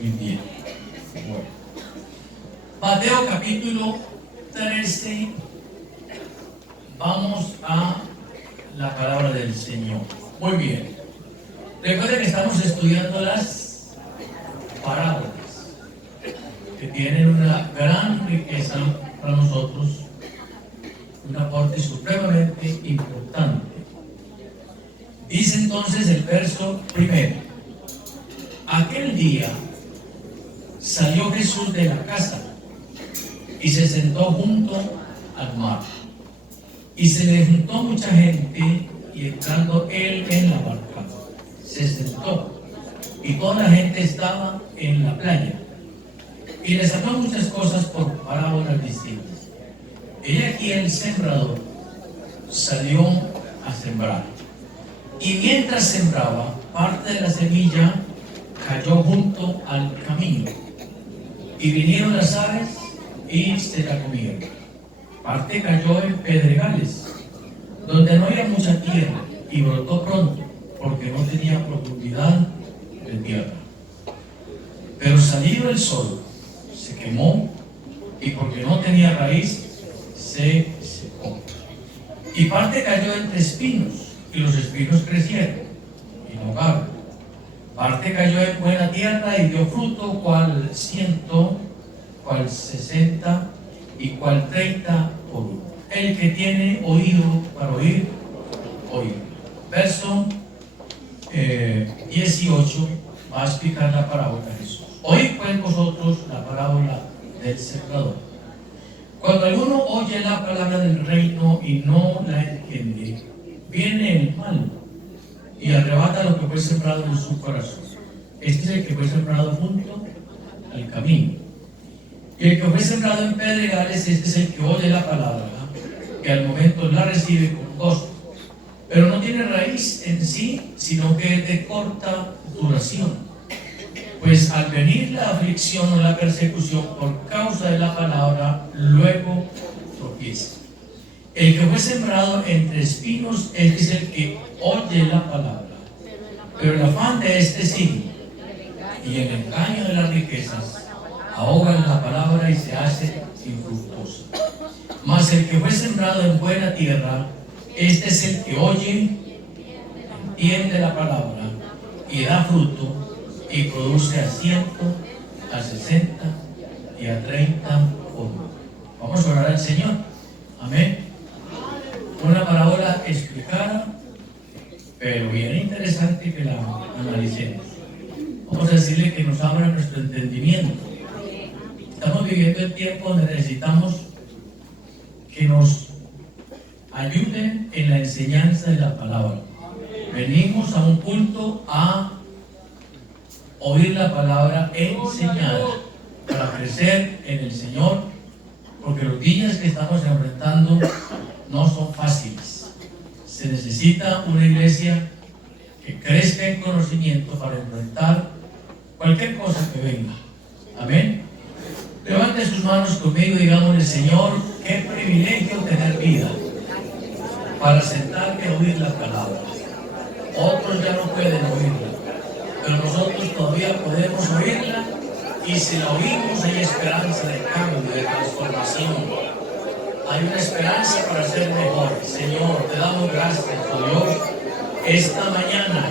Muy bien. Bueno. Mateo capítulo 13. Vamos a la palabra del Señor. Muy bien. Recuerden que estamos estudiando las parábolas, que tienen una gran riqueza para nosotros, un aporte supremamente importante. Dice entonces el verso primero: aquel día salió Jesús de la casa y se sentó junto al mar. Y se le juntó mucha gente, y entrando él en la barca, se sentó, y toda la gente estaba en la playa. Y les habló muchas cosas por parábolas distintas. He aquí el sembrador salió a sembrar. Y mientras sembraba, parte de la semilla cayó junto al camino. Y vinieron las aves y se la comieron. Parte cayó en pedregales, donde no había mucha tierra, y brotó pronto, porque no tenía profundidad de tierra. Pero salido el sol, se quemó, y porque no tenía raíz, se secó. Y parte cayó entre espinos, y los espinos crecieron y no ahogaron. Parte cayó en buena tierra y dio fruto, cual 100, cual 60 y cual 30 por uno. El que tiene oído para oír, oír. Verso 18 va a explicar la parábola de Jesús. Oíd pues vosotros la parábola del sembrador. Cuando alguno oye la palabra del reino y no la entiende, viene el mal y arrebata lo que fue sembrado en su corazón. Este es el que fue sembrado junto al camino. Y el que fue sembrado en pedregales, este es el que oye la palabra, que al momento la recibe con gozo, pero no tiene raíz en sí, sino que es de corta duración. Pues al venir la aflicción o la persecución por causa de la palabra, luego tropieza. El que fue sembrado entre espinos, este es el que oye la palabra, pero el afán de este siglo y el engaño de las riquezas ahogan la palabra y se hace infructuosa. Mas el que fue sembrado en buena tierra, este es el que oye, entiende la palabra y da fruto, y produce a 100, a 60 y a 30 por uno. Vamos a orar al Señor. Amén. Una parábola explicada, pero bien interesante que la analicemos. Vamos a decirle que nos abra nuestro entendimiento. Estamos viviendo el tiempo donde necesitamos que nos ayuden en la enseñanza de la palabra. Venimos a un culto a oír la palabra enseñada para crecer en el Señor, porque los días que estamos enfrentando no son fáciles. Se necesita una iglesia que crezca en conocimiento para enfrentar cualquier cosa que venga. Amén. Levante sus manos conmigo y digámosle: Señor, qué privilegio tener vida para sentarte a oír la palabra. Otros ya no pueden oírla, pero nosotros todavía podemos oírla, y si la oímos hay esperanza de cambio, de transformación. Hay una esperanza para ser mejores. Señor, te damos gracias, oh Dios, esta mañana,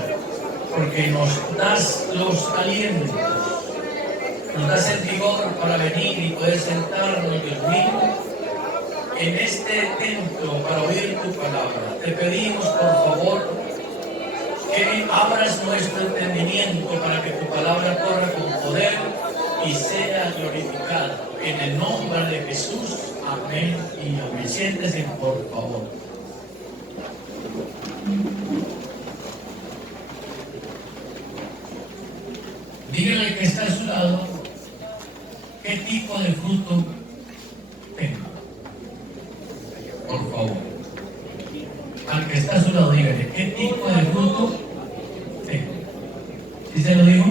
porque nos das los alientos, nos das el vigor para venir y poder sentarnos, Dios mío, en este templo para oír tu palabra. Te pedimos, por favor, que abras nuestro entendimiento para que tu palabra corra con poder y sea glorificada. En el nombre de Jesús, amén y amén. Siéntese, por favor. Dígale que está a su lado, ¿qué tipo de fruto tengo? Por favor. Al que está a su lado, dígale, ¿qué tipo de fruto tengo? ¿Sí se lo digo?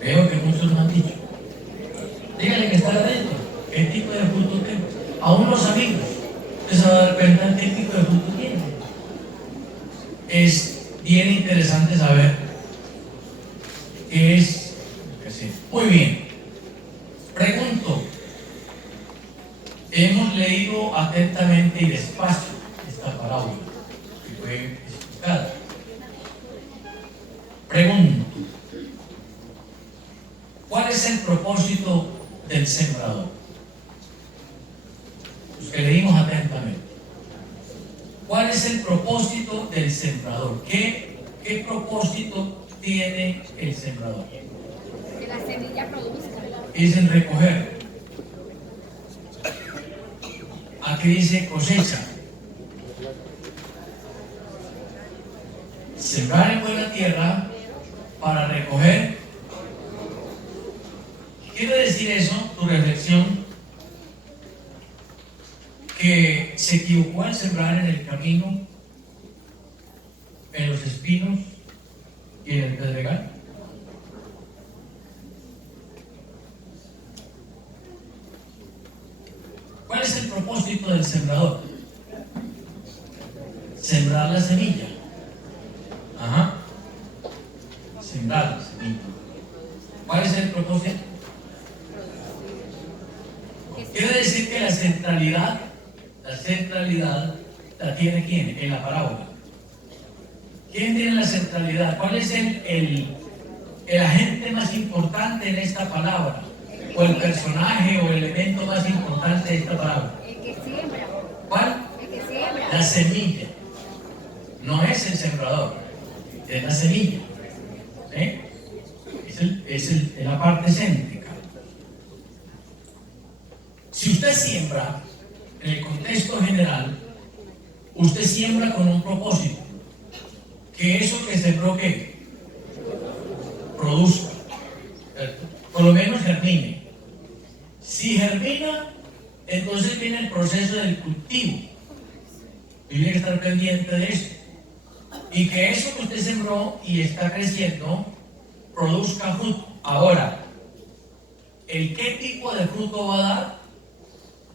Veo que muchos no han dicho. Dígale que está adentro, ¿qué tipo de fruto tengo? A unos amigos, usted se va a dar cuenta qué tipo de fruto tiene. Es bien interesante saber ¿Qué es lo que hacemos? Muy bien. Pregunto, hemos leído atentamente y despacio esta parábola que fue explicada. Pregunto, ¿cuál es el propósito del sembrador? Los que leímos atentamente. ¿Cuál es el propósito del sembrador? ¿Qué propósito tiene el sembrador? Que la semilla produzca. Es el recoger. Aquí dice cosecha. Sembrar en buena tierra para recoger. ¿Quiere decir eso, tu reflexión? Que se equivocó al sembrar en el camino, en los espinos y en el pedregal. ¿Cuál es el propósito del sembrador? Sembrar la semilla. Ajá. Sembrar la semilla. ¿Cuál es el propósito? Quiere decir que la centralidad la tiene ¿quién? En la parábola. ¿Quién tiene la centralidad? ¿Cuál es el agente más importante en esta palabra? ¿O el personaje o el elemento más importante de esta parábola? El que siembra. ¿Cuál? El que siembra. La semilla. No es el sembrador, es la semilla. ¿Sí? Es la parte céntrica. Si usted siembra, en el contexto general, usted siembra con un propósito. Que eso que sembró, ¿qué? Produzca. Por lo menos germine. Si germina, entonces viene el proceso del cultivo. Y tiene que estar pendiente de eso. Y que eso que usted sembró y está creciendo, produzca fruto. Ahora, ¿el qué tipo de fruto va a dar?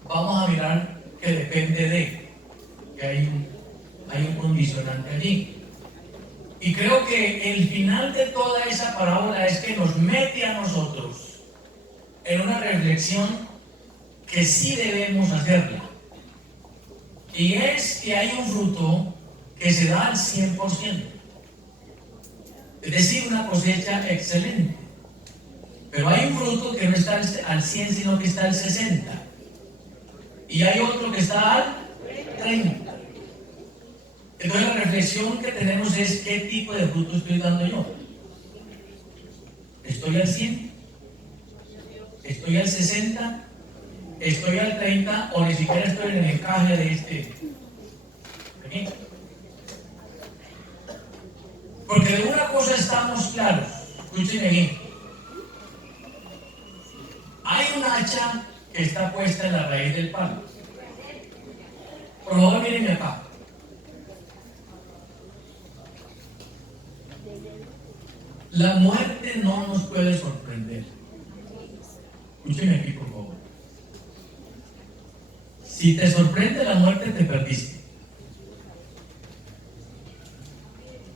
Vamos a mirar que depende de, que hay un condicionante allí. Y creo que el final de toda esa parábola es que nos mete a nosotros en una reflexión que sí debemos hacerla. Y es que hay un fruto que se da al 100%. Es decir, una cosecha excelente. Pero hay un fruto que no está al 100, sino que está al 60. Y hay otro que está al 30. Entonces la reflexión que tenemos es ¿qué tipo de fruto estoy dando yo? ¿Estoy al 100? ¿Estoy al 60? ¿Estoy al 30? ¿O ni siquiera estoy en el encaje de este? ¿Aquí? Porque de una cosa estamos claros. Escúchenme bien. Hay un hacha que está puesta en la raíz del palo. Por favor, mírenme acá. La muerte no nos puede sorprender. Escúcheme aquí, por favor. Si te sorprende la muerte, te perdiste.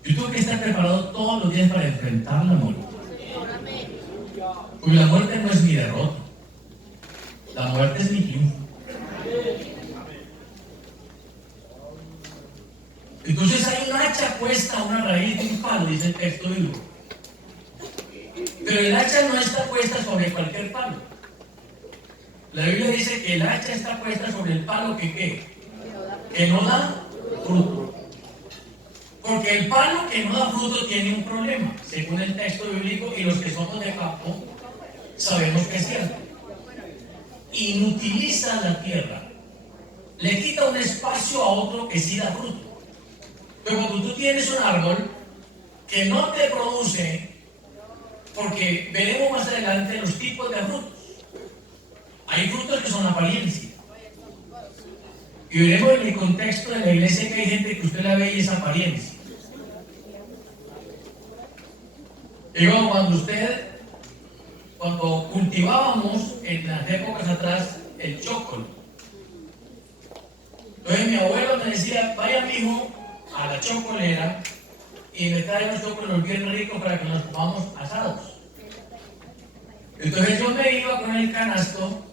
Yo tengo que estar preparado todos los días para enfrentar la muerte. Porque la muerte no es mi derrota. La muerte es mi triunfo. Entonces hay un hacha puesta a una raíz de un palo, dice el texto bíblico. Pero el hacha no está puesta sobre cualquier palo. La Biblia dice que el hacha está puesta sobre el palo que ¿qué? Que no da fruto. Porque el palo que no da fruto tiene un problema, según el texto bíblico, y los que somos de campo sabemos que es cierto. Inutiliza la tierra, le quita un espacio a otro que sí da fruto. Pero cuando tú tienes un árbol que no te produce, porque veremos más adelante los tipos de frutos. Hay frutos que son apariencia. Y veremos en el contexto de la iglesia que hay gente que usted la ve y es apariencia. Y luego cuando cultivábamos en las épocas atrás el chocolo. Entonces mi abuelo me decía, vaya mijo a la chocolera y me trae unos choclos bien ricos para que nos comamos asados. Entonces yo me iba con el canasto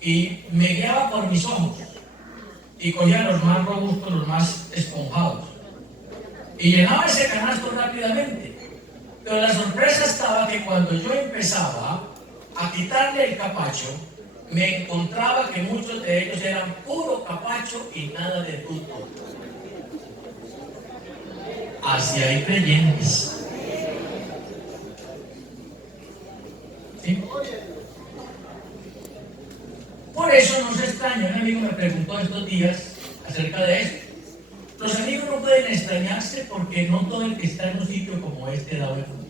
y me guiaba por mis ojos y cogía los más robustos, los más esponjados y llenaba ese canasto rápidamente. Pero la sorpresa estaba que cuando yo empezaba a quitarle el capacho, me encontraba que muchos de ellos eran puro capacho y nada de fruto. Así hay creyentes. ¿Sí? Por eso no se extraña, un amigo me preguntó estos días acerca de eso. Los amigos no pueden extrañarse porque no todo el que está en un sitio como este da buen fruto.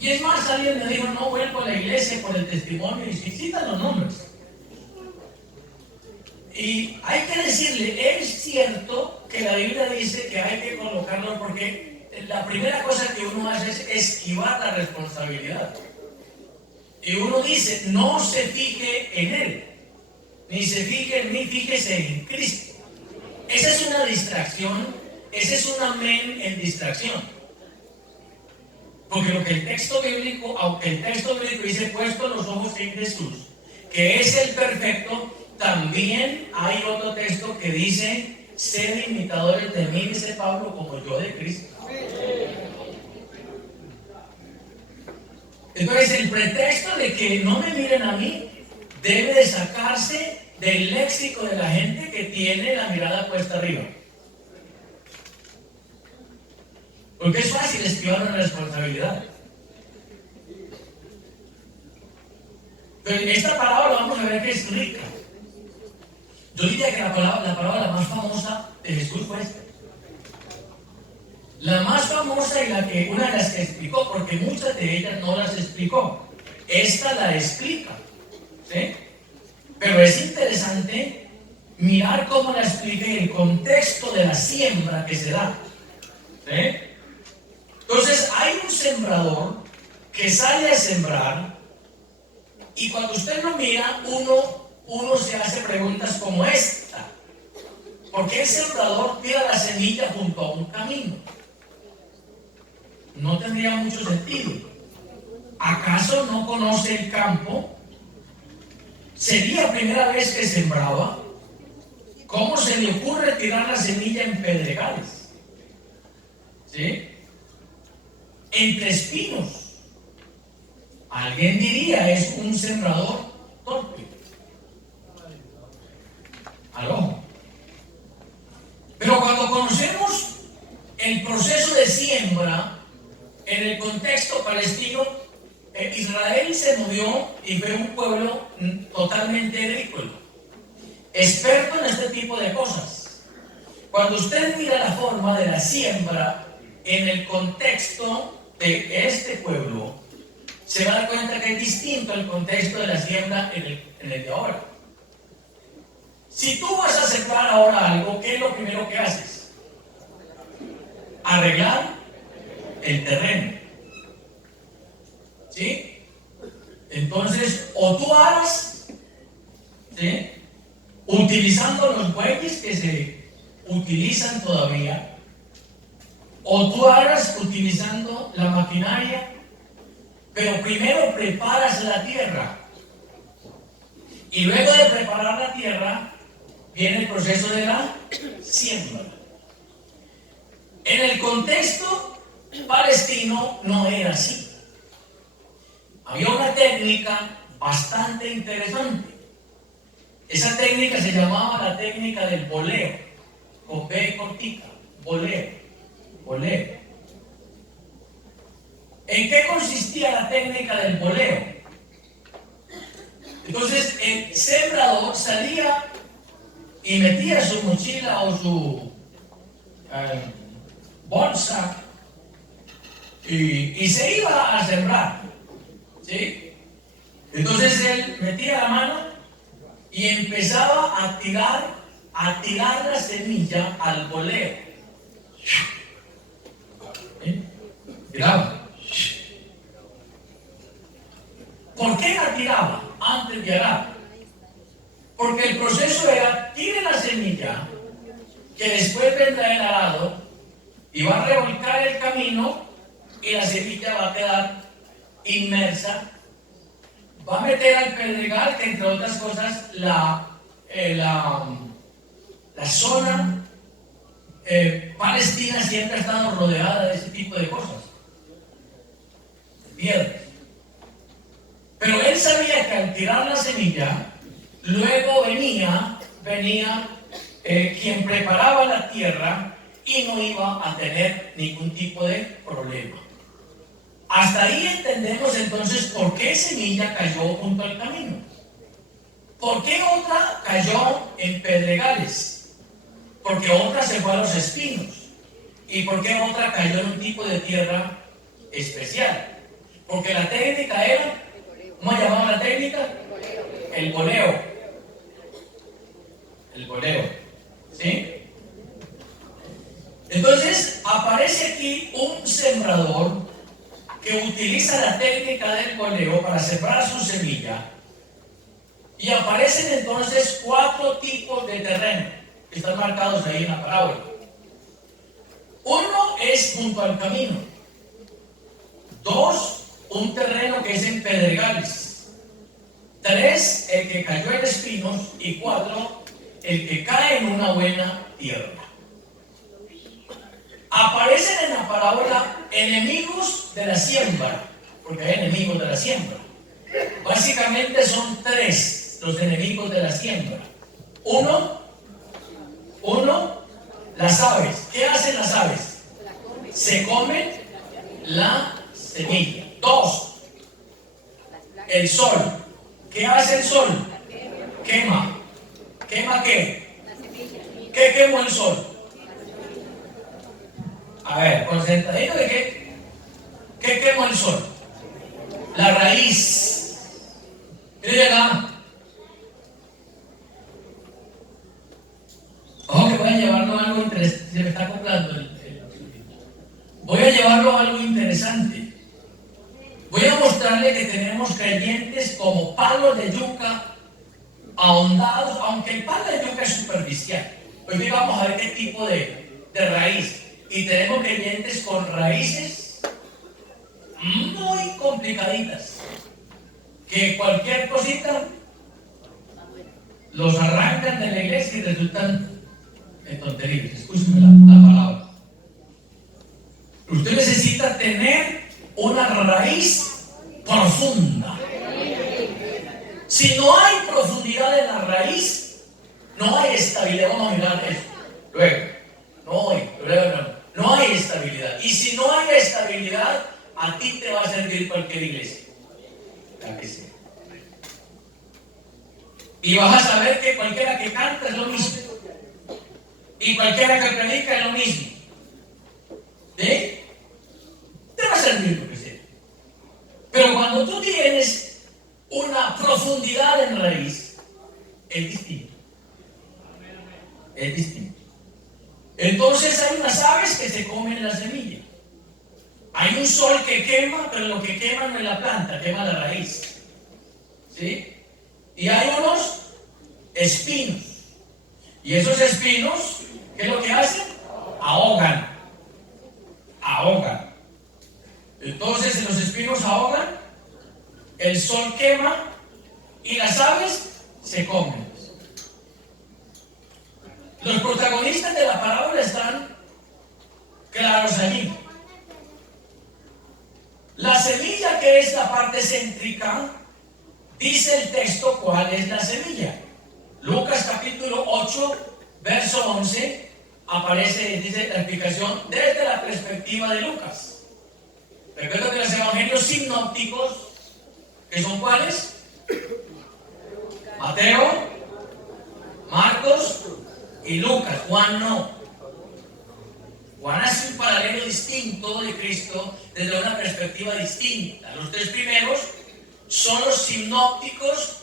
Y es más, alguien me dijo, no vuelvo a la iglesia por el testimonio, y citan los nombres. Y hay que decirle, es cierto que la Biblia dice que hay que colocarlo porque la primera cosa que uno hace es esquivar la responsabilidad. Y uno dice, no se fije en él, ni se fije en mí, fíjese en Cristo. Esa es una distracción, ese es un amén en distracción. Porque lo que el texto bíblico, aunque el texto bíblico dice puesto los ojos en Jesús, que es el perfecto, también hay otro texto que dice, sed imitadores de mí, dice Pablo, como yo de Cristo. Entonces el pretexto de que no me miren a mí debe de sacarse del léxico de la gente que tiene la mirada puesta arriba. Porque es fácil esquivar una responsabilidad. Pero en esta parábola vamos a ver que es rica. Yo diría que la parábola más famosa de Jesús fue esta. La más famosa y una de las que explicó, porque muchas de ellas no las explicó. Esta la explica. ¿Sí? Pero es interesante mirar cómo la explica en el contexto de la siembra que se da. ¿Sí? Entonces hay un sembrador que sale a sembrar y cuando usted lo mira, uno se hace preguntas como esta. ¿Por qué el sembrador tira la semilla junto a un camino? No tendría mucho sentido. ¿Acaso no conoce el campo? ¿Sería primera vez que sembraba? ¿Cómo se le ocurre tirar la semilla en pedregales? ¿Sí? Entre espinos. Alguien diría, es un sembrador torpe. Aló. Pero cuando conocemos el proceso de siembra en el contexto palestino, Israel se movió y fue un pueblo totalmente agrícola, experto en este tipo de cosas. Cuando usted mira la forma de la siembra en el contexto de este pueblo, se va a dar cuenta que es distinto al contexto de la siembra en el de ahora. Si tú vas a sembrar ahora algo, ¿qué es lo primero que haces? Arreglar el terreno. ¿Sí? Entonces, o tú aras, ¿sí?, utilizando los bueyes que se utilizan todavía, o tú aras utilizando la maquinaria, pero primero preparas la tierra. Y luego de preparar la tierra, viene el proceso de la siembra. En el contexto palestino no era así. Había una técnica bastante interesante. Esa técnica se llamaba la técnica del boleo, con B cortica, boleo. ¿En qué consistía la técnica del boleo? Entonces el sembrador salía y metía su mochila o su bolsa y se iba a sembrar, ¿sí? Entonces él metía la mano y empezaba a tirar la semilla al boleo. Tiraba. ¿Por qué la tiraba antes de arar? Porque el proceso era, tire la semilla, que después vendrá el arado, y va a revolcar el camino y la semilla va a quedar inmersa. Va a meter al pedregal, que entre otras cosas la zona palestina siempre ha estado rodeada de ese tipo de cosas, piedras. Pero él sabía que al tirar la semilla, luego venía quien preparaba la tierra y no iba a tener ningún tipo de problema. Hasta ahí entendemos entonces por qué semilla cayó junto al camino. ¿Por qué otra cayó en pedregales? Porque otra se fue a los espinos. ¿Y por qué otra cayó en un tipo de tierra especial? Porque la técnica era, ¿cómo llamaba la técnica? El boleo. El boleo. ¿Sí? Entonces aparece aquí un sembrador que utiliza la técnica del boleo para sembrar su semilla. Y aparecen entonces 4 tipos de terreno que están marcados ahí en la parábola. Uno es junto al camino. 2, un terreno que es en pedregales. 3, el que cayó en espinos. Y 4, el que cae en una buena tierra. Aparecen en la parábola enemigos de la siembra, porque hay enemigos de la siembra. Básicamente son 3 los enemigos de la siembra. Uno, las aves. ¿Qué hacen las aves? Se comen la semilla. 2, el sol. ¿Qué hace el sol? Quema. ¿Quema qué? ¿Qué quemó el sol? A ver, concentradito de qué quemó el sol. La raíz. Mire acá. Ojo que voy a llevarlo a algo interesante. Se me está acoplando voy a llevarlo a algo interesante. Voy a mostrarle que tenemos creyentes como palos de yuca ahondados, aunque el palo de yuca es superficial. Hoy vamos a ver qué tipo de raíz. Y tenemos creyentes con raíces muy complicaditas, que cualquier cosita los arrancan de la iglesia y resultan tonterías. Escúcheme la palabra. Usted necesita tener una raíz profunda. Si no hay profundidad en la raíz, no hay estabilidad. Vamos a mirar eso luego. No hay estabilidad. Y si no hay estabilidad, a ti te va a servir cualquier iglesia, la que sea. Y vas a saber que cualquiera que canta es lo mismo. Y cualquiera que predica es lo mismo. ¿Sí? Te va a servir lo que sea. Pero cuando tú tienes una profundidad en raíz, es distinto. Es distinto. Entonces hay unas aves que se comen la semilla. Hay un sol que quema, pero lo que quema no es la planta, quema la raíz. ¿Sí? Y hay unos espinos. Y esos espinos, ¿qué es lo que hacen? Ahogan. Entonces los espinos ahogan, el sol quema y las aves se comen. Los protagonistas de la parábola están claros allí. La semilla, que es la parte céntrica, dice el texto cuál es la semilla. Lucas capítulo 8, verso 11, aparece, dice la explicación desde la perspectiva de Lucas. Recuerdo que los evangelios sinópticos, que son cuáles: Mateo, Marcos y Lucas. Juan no. Juan hace un paralelo distinto de Cristo desde una perspectiva distinta. Los 3 primeros son los sinópticos,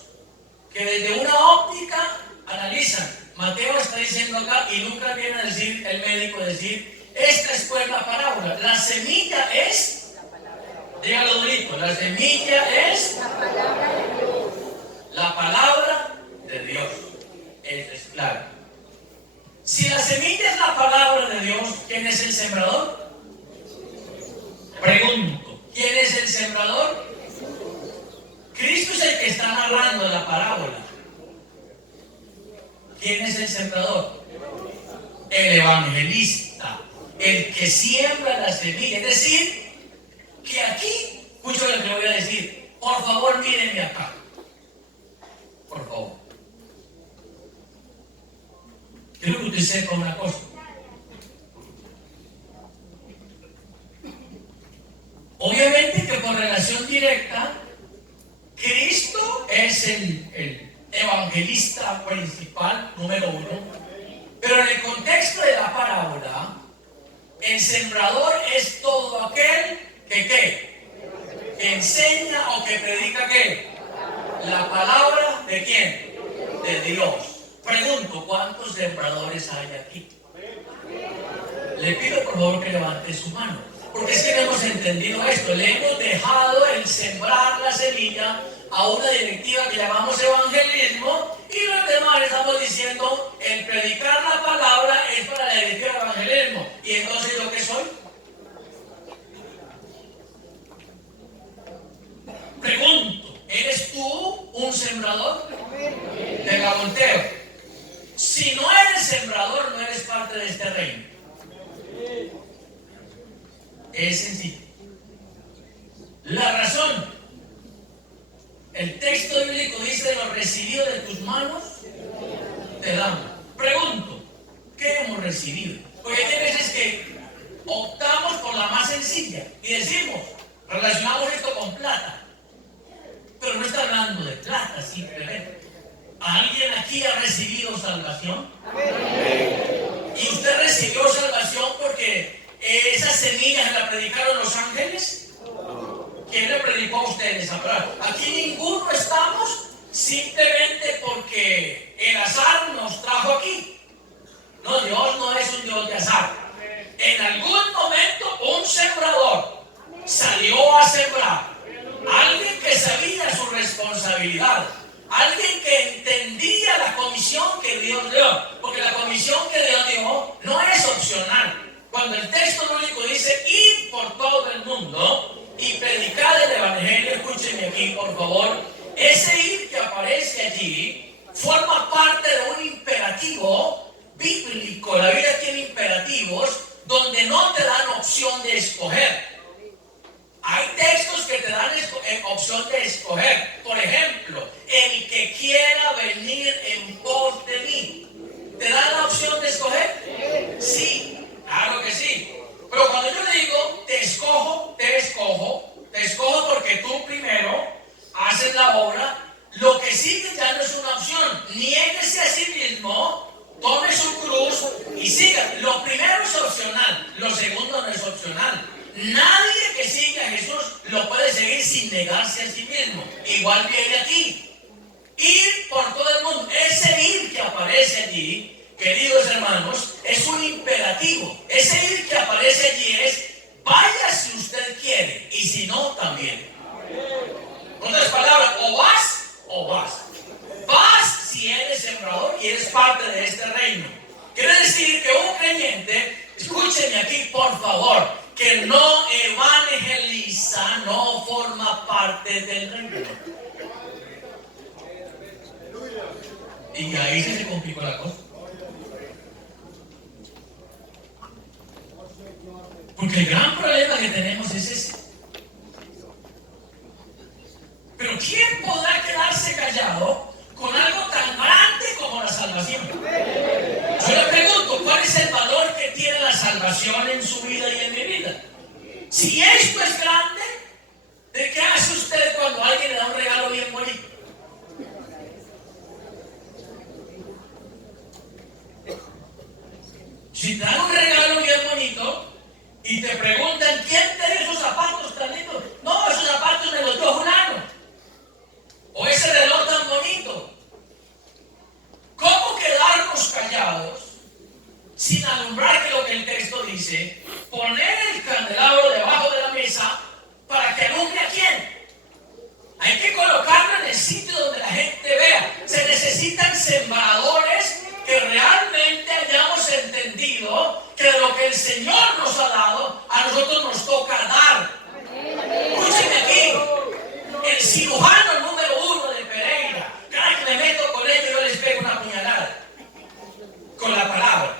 que desde una óptica analizan. Mateo está diciendo acá, y Lucas viene a decir, el médico, esta es pues la parábola. La semilla es, dígalo durito, la semilla es La palabra de Dios. la palabra de Dios. Eso es claro. Si la semilla es la palabra de Dios, ¿quién es el sembrador? Pregunto, ¿quién es el sembrador? Cristo es el que está narrando la parábola. ¿Quién es el sembrador? El evangelista, el que siembra la semilla. Es decir, que aquí, escucho lo que le voy a decir, por favor mírenme acá, por favor. Quiero que usted sepa una cosa. Obviamente que por relación directa, Cristo es el evangelista principal, número uno, pero en el contexto de la parábola, el sembrador es todo aquel que ¿qué? Que enseña o que predica ¿qué? La palabra ¿de quién? De Dios. Pregunto, ¿cuántos sembradores hay aquí? Le pido por favor que levante su mano, porque es que no hemos entendido esto. Le hemos dejado el sembrar la semilla a una directiva que llamamos evangelismo, y los demás estamos diciendo el predicar la palabra es para la directiva del evangelismo. ¿Y entonces yo qué soy? Pregunto, ¿eres tú un sembrador? Te la volteo. Si no eres sembrador, no eres parte de este reino. Es sencillo. La razón, el texto bíblico dice: lo recibido de tus manos te damos. Pregunto, ¿qué hemos recibido? Porque hay veces que optamos por la más sencilla y decimos, relacionamos esto con plata, pero no está hablando de plata simplemente. ¿Alguien aquí ha recibido salvación? ¿Y usted recibió salvación porque esas semillas se las predicaron los ángeles? ¿Quién le predicó a ustedes? Aquí ninguno estamos simplemente porque el azar nos trajo aquí. No, Dios no es un Dios de azar. En algún momento un sembrador salió a sembrar. Alguien que sabía su responsabilidad. Alguien que entendía la comisión que Dios dio. Porque la comisión que Dios dio no es opcional. Cuando el texto bíblico dice ir por todo el mundo y predicar el evangelio, escúchenme aquí por favor, ese ir que aparece allí forma parte de un imperativo bíblico. La Biblia tiene imperativos donde no te dan opción de escoger. Hay textos que te dan opción de escoger. Por ejemplo, el que quiera venir en pos de mí. ¿Te dan la opción de escoger? Sí, claro que sí. Pero cuando yo le digo, te escojo porque tú primero haces la obra, lo que sigue ya no es una opción. Niéguese a sí mismo, tome su cruz y siga. Lo primero es opcional, lo segundo no es opcional. Nadie que siga a Jesús lo puede seguir sin negarse a sí mismo. Igual viene aquí. Ir por todo el mundo. Ese ir que aparece allí, queridos hermanos, es un imperativo. Ese ir que aparece allí es: vaya si usted quiere, y si no, también. En otras palabras, o vas o vas. Vas si eres sembrador y eres parte de este reino. Quiere decir que un creyente, escúcheme aquí por favor, que no evangeliza, no forma parte del reino. Y ahí se complicó la cosa. Porque el gran problema que tenemos es ese. Pero ¿quién podrá quedarse callado con algo tan grande como la salvación? Yo le pregunto, ¿cuál es el valor que tiene la salvación en su vida y en mi vida? Si esto es grande, ¿de qué hace usted cuando alguien le da un regalo bien bonito? Si te dan un regalo bien bonito y te preguntan, ¿quién te dio esos zapatos tan lindos? No, esos zapatos me los dio fulano. O ese reloj tan bonito. ¿Cómo quedarnos callados sin alumbrar que lo que el texto dice? Poner el candelabro debajo de la mesa para que alumbre a quién. Hay que colocarlo en el sitio donde la gente vea. Se necesitan sembradores que realmente hayamos entendido que lo que el Señor nos ha dado, a nosotros nos toca dar. Escúcheme aquí, el cirujano número 1 de Pereira, cada que me meto con ellos yo les pego una puñalada con la palabra.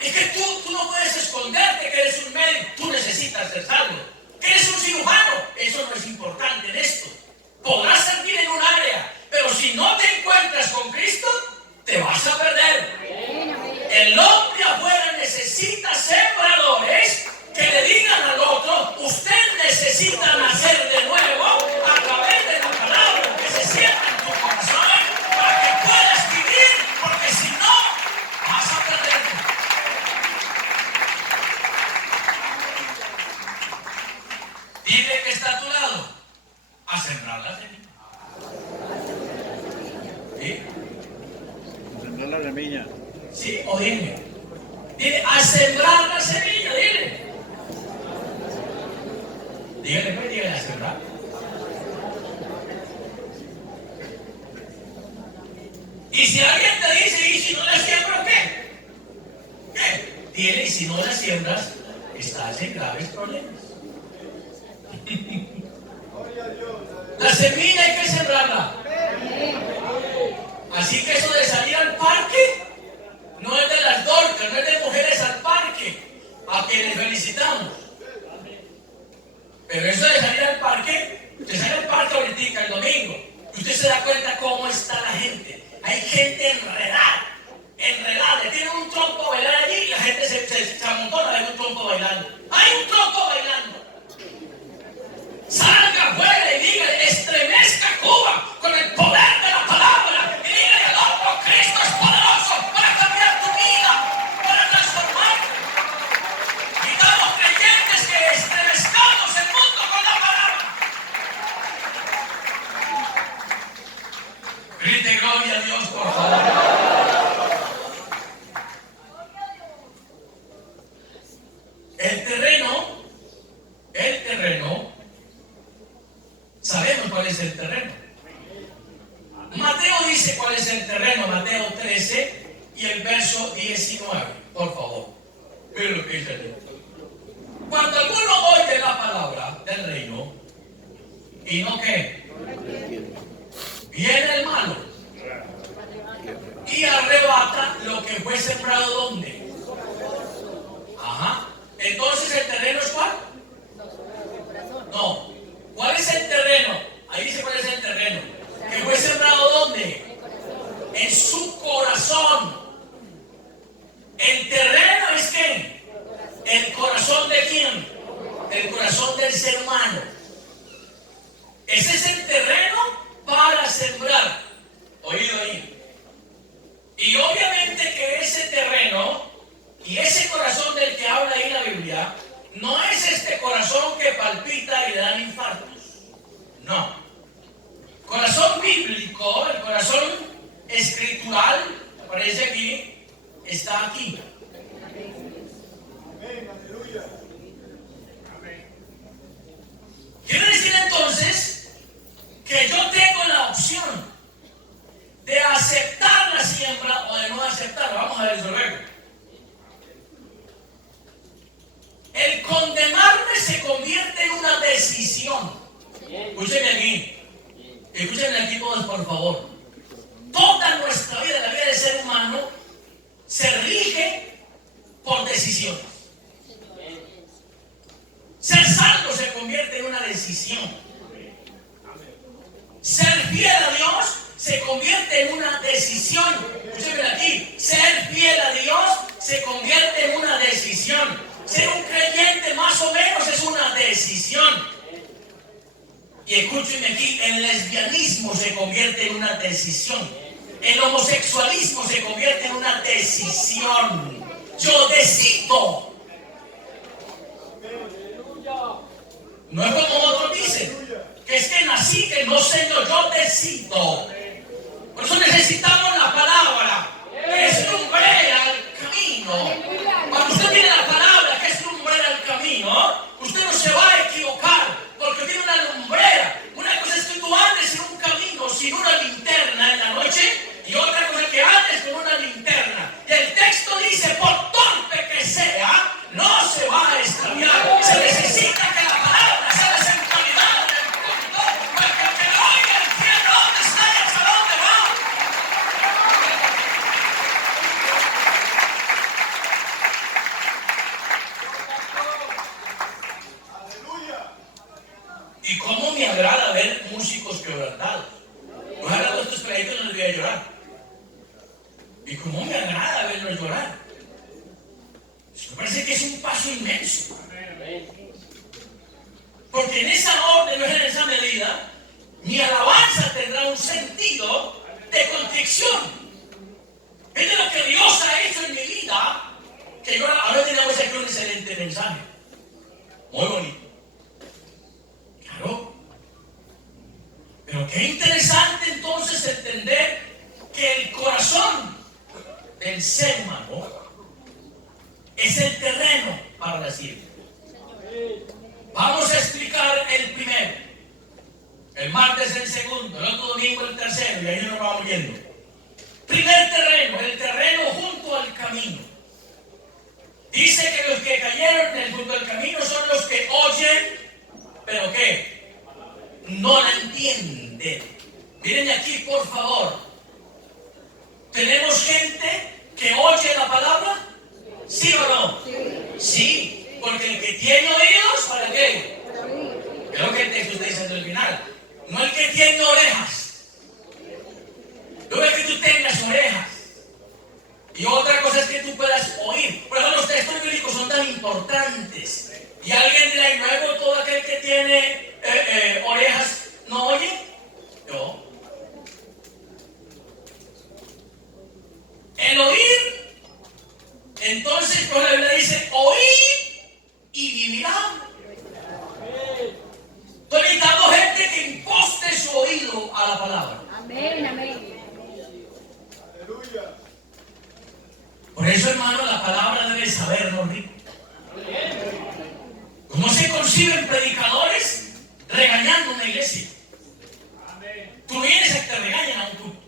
Es que tú no puedes esconderte que eres un médico, tú necesitas ser salvo. Que eres un cirujano, eso no es importante en esto. Podrás servir en un área, pero si no te encuentras con Cristo, te vas a perder. El hombre afuera necesita sembradores que le digan al otro, usted necesita nacer de nuevo a través de la palabra que se sienta en tu corazón para que puedas vivir, porque si no, vas a perderte. Dile que está a tu lado, a sembrar la semilla. ¿Sí? Sembrar la semilla. ¿Sí? O dile, a sembrar la semilla, dile. Dígale, pues, dígale a sembrar. Y si alguien te dice, ¿y si no la siembro qué? ¿Qué? Dile, y si no la siembras, estás en graves problemas. La semilla hay que sembrarla. Así que eso de salir al parque no es de las Dorcas, no es de mujeres al parque, a quienes felicitamos. Pero eso de salir al parque, usted sale al parque ahorita el domingo, y usted se da cuenta cómo está la gente. Hay gente enredada, le tienen un trompo a bailar allí y la gente se amontona de un trompo bailando. Hay un trompo bailando. Salga afuera y dígale, estremezca Cuba con el poder de la palabra. Y dígale al otro, Cristo es poderoso para cambiar tu vida, para transformarte. Y estamos creyentes que estremezcamos el mundo con la palabra. Grite gloria a Dios, por favor. El terreno, sabemos cuál es el terreno. Mateo dice cuál es el terreno, Mateo 13 y el verso 19, por favor. Miren lo que dice aquí. Cuando alguno oye la palabra del reino y no qué, viene el malo y arrebata lo que fue sembrado ¿dónde? Ajá. Entonces el terreno es ¿cuál? No. ¿Cuál es el terreno? Ahí dice cuál es el terreno. ¿Que fue sembrado dónde? En su corazón. El terreno es ¿qué? El corazón de quién? El corazón del ser humano. Ese es el terreno para sembrar. Oído ahí. Y obviamente que ese terreno y ese corazón del que habla ahí la Biblia no es este corazón que palpita y le dan infartos. No. Corazón bíblico, el corazón escritural, aparece aquí, está aquí. Quiere decir entonces que yo tengo la opción de aceptar la siembra o de no aceptarla. Vamos a ver eso luego. El condenarme se convierte en una decisión. Escúchenme aquí todos, por favor. Toda nuestra vida, la vida del ser humano, se rige por decisiones. Ser salvo se convierte en una decisión. Ser fiel a Dios se convierte en una decisión. Escúchenme aquí. Ser fiel a Dios se convierte en una decisión. Ser un creyente más o menos es una decisión. Y escúchenme aquí, el lesbianismo se convierte en una decisión. El homosexualismo se convierte en una decisión. Yo decido. No es como otros dicen, que es que nací, que no sé yo decido. Por eso necesitamos la palabra, que es lumbrera al camino. Cuando usted tiene la palabra, que es lumbrera al camino, usted no se va a equivocar, porque tiene una lumbrera. Una cosa es que tú andes en un camino sin una linterna en la noche, y otra cosa es que andes con una linterna. Y el texto dice, por torpe que sea, no músicos quebrantados. Yo hablando de estos peladitos no les voy a llorar. Y como me agrada verlos llorar. Me parece que es un paso inmenso. Porque en esa orden, en esa medida, mi alabanza tendrá un sentido de contrición. Es de lo que Dios ha hecho en mi vida. Que yo ahora tenemos aquí un excelente mensaje. Muy bonito. Claro. Pero qué interesante entonces entender que el corazón del ser humano es el terreno para la siembra. Vamos a explicar el primero, el martes el segundo, el otro domingo el tercero, y ahí nos vamos viendo. Primer terreno, el terreno junto al camino. Dice que los que cayeron junto al camino son los que oyen, pero ¿qué? No la entienden. Miren aquí, por favor. ¿Tenemos gente que oye la palabra? ¿Sí o no? Sí. Porque el que tiene oídos, ¿para qué? Creo que el texto está diciendo al final. No el que tiene orejas. No es que tú tengas orejas. Y otra cosa es que tú puedas oír. Por eso los textos bíblicos son tan importantes. Y alguien dirá, ¿y luego todo aquel que tiene orejas no oye? No. El oír, entonces, pues la Biblia dice, oír y vivirán. Estoy invitando gente que imposte su oído a la palabra. Amén, amén. Aleluya. Por eso, hermano, la palabra debe sabernos rico. ¿Cómo se conciben predicadores regañando una iglesia? Tú vienes a que te regañen a un culto.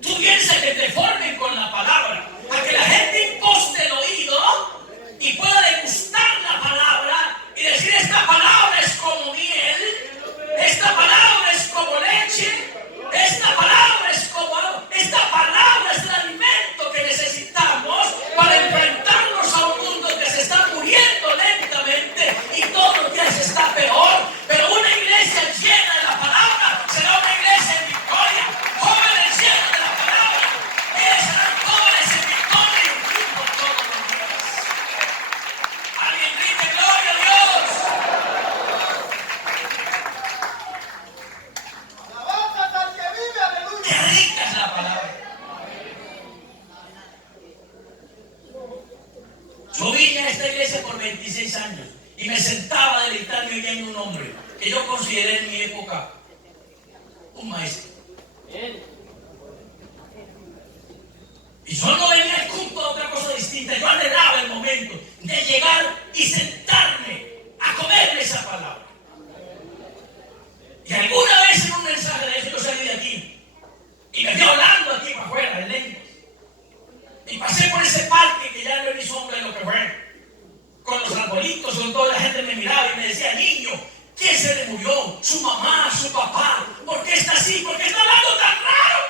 Tú vienes a que te formen con la palabra, a que la gente imposte el oído y pueda degustar la palabra y decir: esta palabra es como miel, esta palabra es como leche, esta palabra es como agua, esta palabra es el alimento que necesitamos para enfrentarnos a un mundo que se está muriendo lentamente y todos los días está peor. Pero una iglesia llena de la palabra será una iglesia en victoria. Jóvenes llenos de la palabra, ellos serán jóvenes en victoria y en triunfo todos los días. Alguien grite gloria a Dios. Alabanza al que vive, aleluya. Qué rica es la palabra. Yo vine a esta iglesia por 26 años y me sentaba a deleitarme oyendo un hombre que yo consideré en mi época un maestro. Y yo no venía al culto a otra cosa distinta. Yo anhelaba el momento de llegar y sentarme a comerme esa palabra. Y alguna vez en un mensaje de eso yo salí de aquí y me fui hablando aquí para afuera en lenguas. Y pasé por ese parque que ya no vi sombra de lo que fue. Con los arbolitos, con toda la gente me miraba y me decía: niño, ¿quién se le murió? ¿Su mamá? ¿Su papá? ¿Por qué está así? ¿Por qué está hablando tan raro?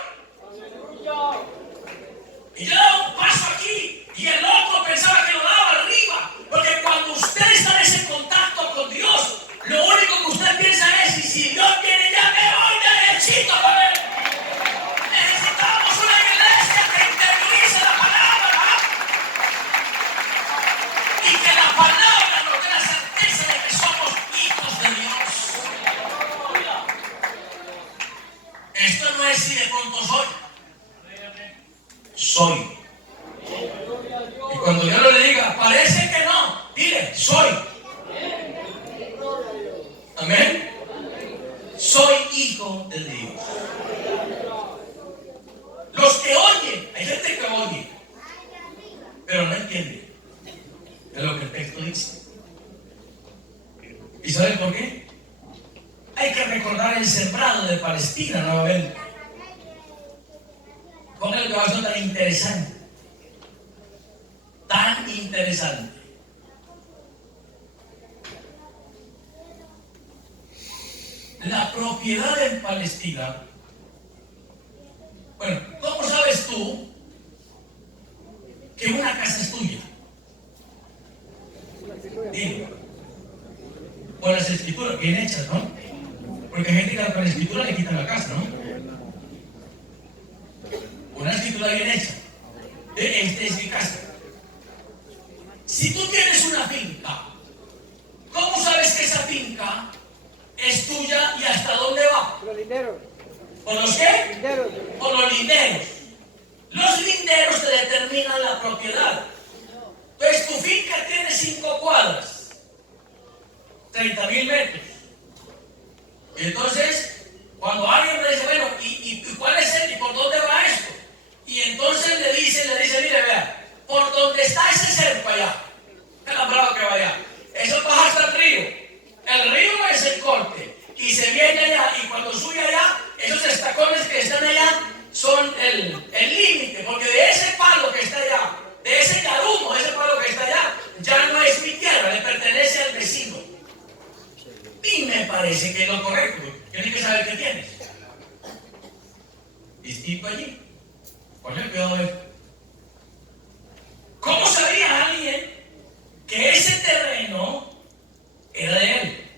Y yo daba un paso aquí y el otro pensaba que lo daba arriba. Porque cuando usted está en ese contacto con Dios, lo único que usted piensa es: y si Dios viene, ya me voy derechito con él. Necesitamos una iglesia que interiorice la palabra y que la palabra nos dé la certeza de que somos hijos de Dios. Esto no es si de pronto soy. Soy. Y cuando Dios le diga: parece que no, dile: soy. Amén. Soy hijo de Dios. Los que oyen, hay gente que oye, pero no entiende de lo que el texto dice. ¿Y saben por qué? Hay que recordar el sembrado de Palestina nuevamente. Póngale que va a ser tan interesante. Tan interesante. La propiedad en Palestina. Bueno, ¿cómo sabes tú que una casa es tuya? Dime. Por las escrituras bien hechas, ¿no? Porque hay gente que con la escritura le quita la casa, ¿no? Una escritura bien hecha. Esta es mi casa. Si tú tienes una finca, ¿cómo sabes que esa finca es tuya y hasta dónde va? Los linderos. ¿Por los qué? Linderos. Por los linderos. Los linderos te determinan la propiedad. Entonces tu finca tiene 5 cuadras, 30.000 metros. Y entonces, cuando alguien le dice, bueno, ¿y cuál es el? ¿Y por dónde va esto? Y entonces le dice, mire, vea, por donde está ese cerco allá, el alambrado que va allá, eso baja hasta el río. El río es el corte. Y se viene allá, y cuando sube allá, esos estacones que están allá son el límite, porque de ese palo que está allá, de ese yarumo, de ese palo que está allá, ya no es mi tierra, le pertenece al vecino. Y me parece que es lo correcto, tienes que saber qué tienes. Distinto allí. Ponle cuidado a esto. ¿Cómo sabía alguien que ese terreno era de él?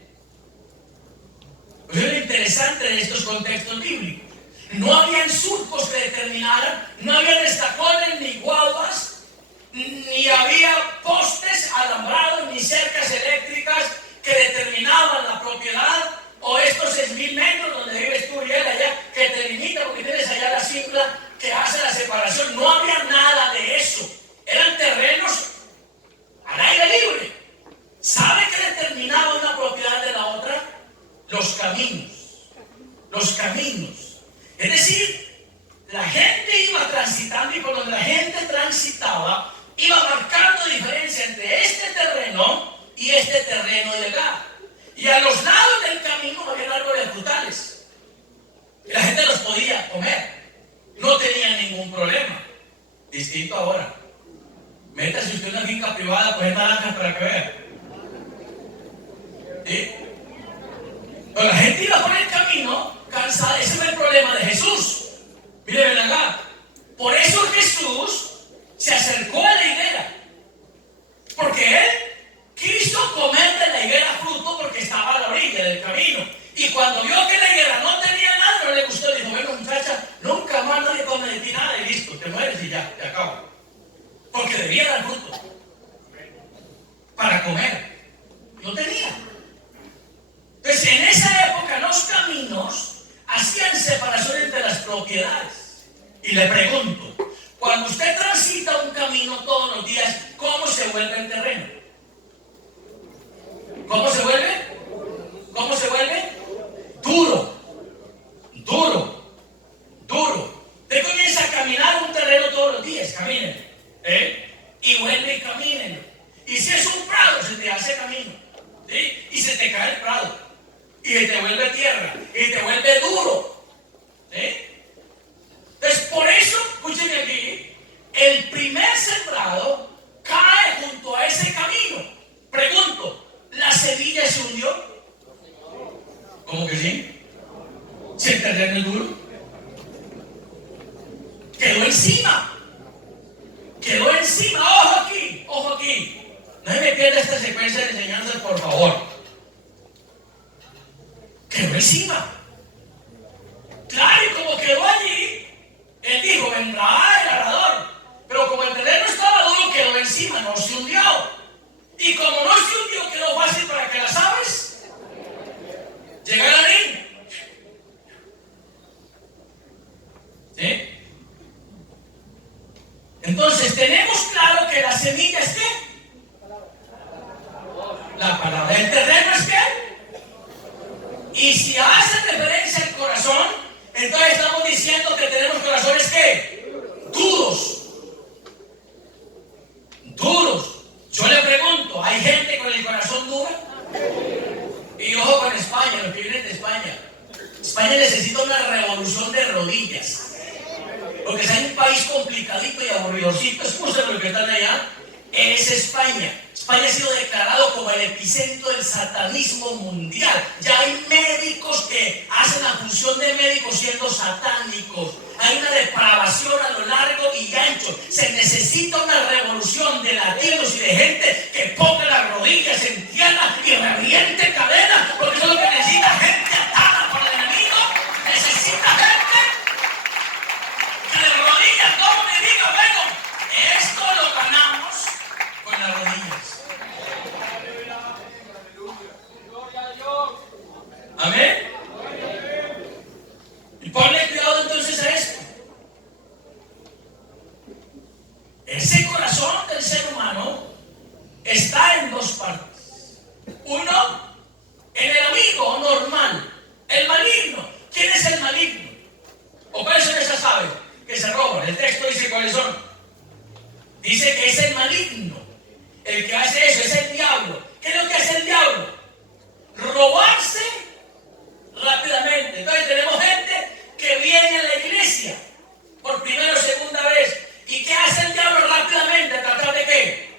Pues es lo interesante de estos contextos bíblicos. No habían surcos que determinaran, no había estacones ni guaduas, ni había postes alambrados, ni cercas eléctricas que determinaban la propiedad, o estos 6.000 metros donde vives tú y él allá, que te limita porque tienes allá la cingla que hace la separación. No había nada de eso. Eran terrenos al aire libre. ¿Sabe qué determinaba una propiedad de la otra? Los caminos. Los caminos. Es decir, la gente iba transitando, y por donde la gente transitaba, iba marcando diferencia entre este terreno y este terreno de acá. Y a los lados del camino había árboles frutales. Y la gente los podía comer. No tenía ningún problema. Distinto ahora. Métase usted en una finca privada, coger naranjas para que vea. ¿Sí? Pero la gente iba por el camino cansada. Ese fue el problema de Jesús. Mire, ven acá. Por eso Jesús se acercó a la higuera. Porque él quiso comer de la higuera fruto porque estaba a la orilla del camino. Y cuando vio que la higuera no tenía nada, no le gustó. Dijo, bueno, muchacha, nunca más nadie come de ti nada y listo, te mueres y ya, te acabo. Porque debía dar fruto para comer. No tenía. Entonces, en esa época los caminos hacían separación entre las propiedades. Y le pregunto, cuando usted transita un camino todos los días, ¿cómo se vuelve el terreno? ¿Cómo se vuelve? ¿Cómo se vuelve? Duro. Duro. Duro. Usted comienza a caminar un terreno todos los días, caminen. Y vuelve y caminen. Y si es un prado, se te hace camino. ¿Sí? Y se te cae el prado. Y se te vuelve tierra. Y te vuelve duro. ¿Sí? Entonces, por eso, escúchenme aquí, el primer sembrado cae junto a ese camino. Pregunto, ¿la semilla se hundió? ¿Cómo que sí? ¿Si el terreno es duro? Quedó encima. Quedó encima. Ojo aquí, ojo aquí. No se me pierda esta secuencia de enseñanzas, por favor. Quedó encima. Claro, y como quedó allí, él dijo, vendrá el arador. Pero como el terreno estaba duro, quedó encima, no se hundió. Y como no se hundió, quedó fácil para que las aves llegaran ahí. ¿Sí? Entonces, tenemos claro que la semilla es ¿qué? La palabra. ¿El terreno es qué? Y si hace referencia al corazón, entonces estamos diciendo que tenemos corazones ¿qué? Duros. Duros. Yo le pregunto, ¿hay gente con el corazón duro? Y ojo con España, los que vienen de España. España necesita una revolución de rodillas. Porque es un país complicadito y aburridorcito. Escuchen lo que están allá. Es España. España ha sido declarado como el epicentro del satanismo mundial. Ya hay médicos que hacen la función de médicos siendo satánicos. Hay una depravación a lo largo y ancho. Se necesita una revolución de latinos y de gente que ponga las rodillas en tierra y reviente cadenas, porque eso es lo que necesita gente atada está en dos partes. Uno, en el amigo normal, el maligno. ¿Quién es el maligno? ¿O cuáles son esas aves que se roban? El texto dice cuáles son. Dice que es el maligno. El que hace eso es el diablo. ¿Qué es lo que hace el diablo? Robarse rápidamente. Entonces tenemos gente que viene a la iglesia por primera o segunda vez. ¿Y qué hace el diablo rápidamente? ¿Tratar de qué?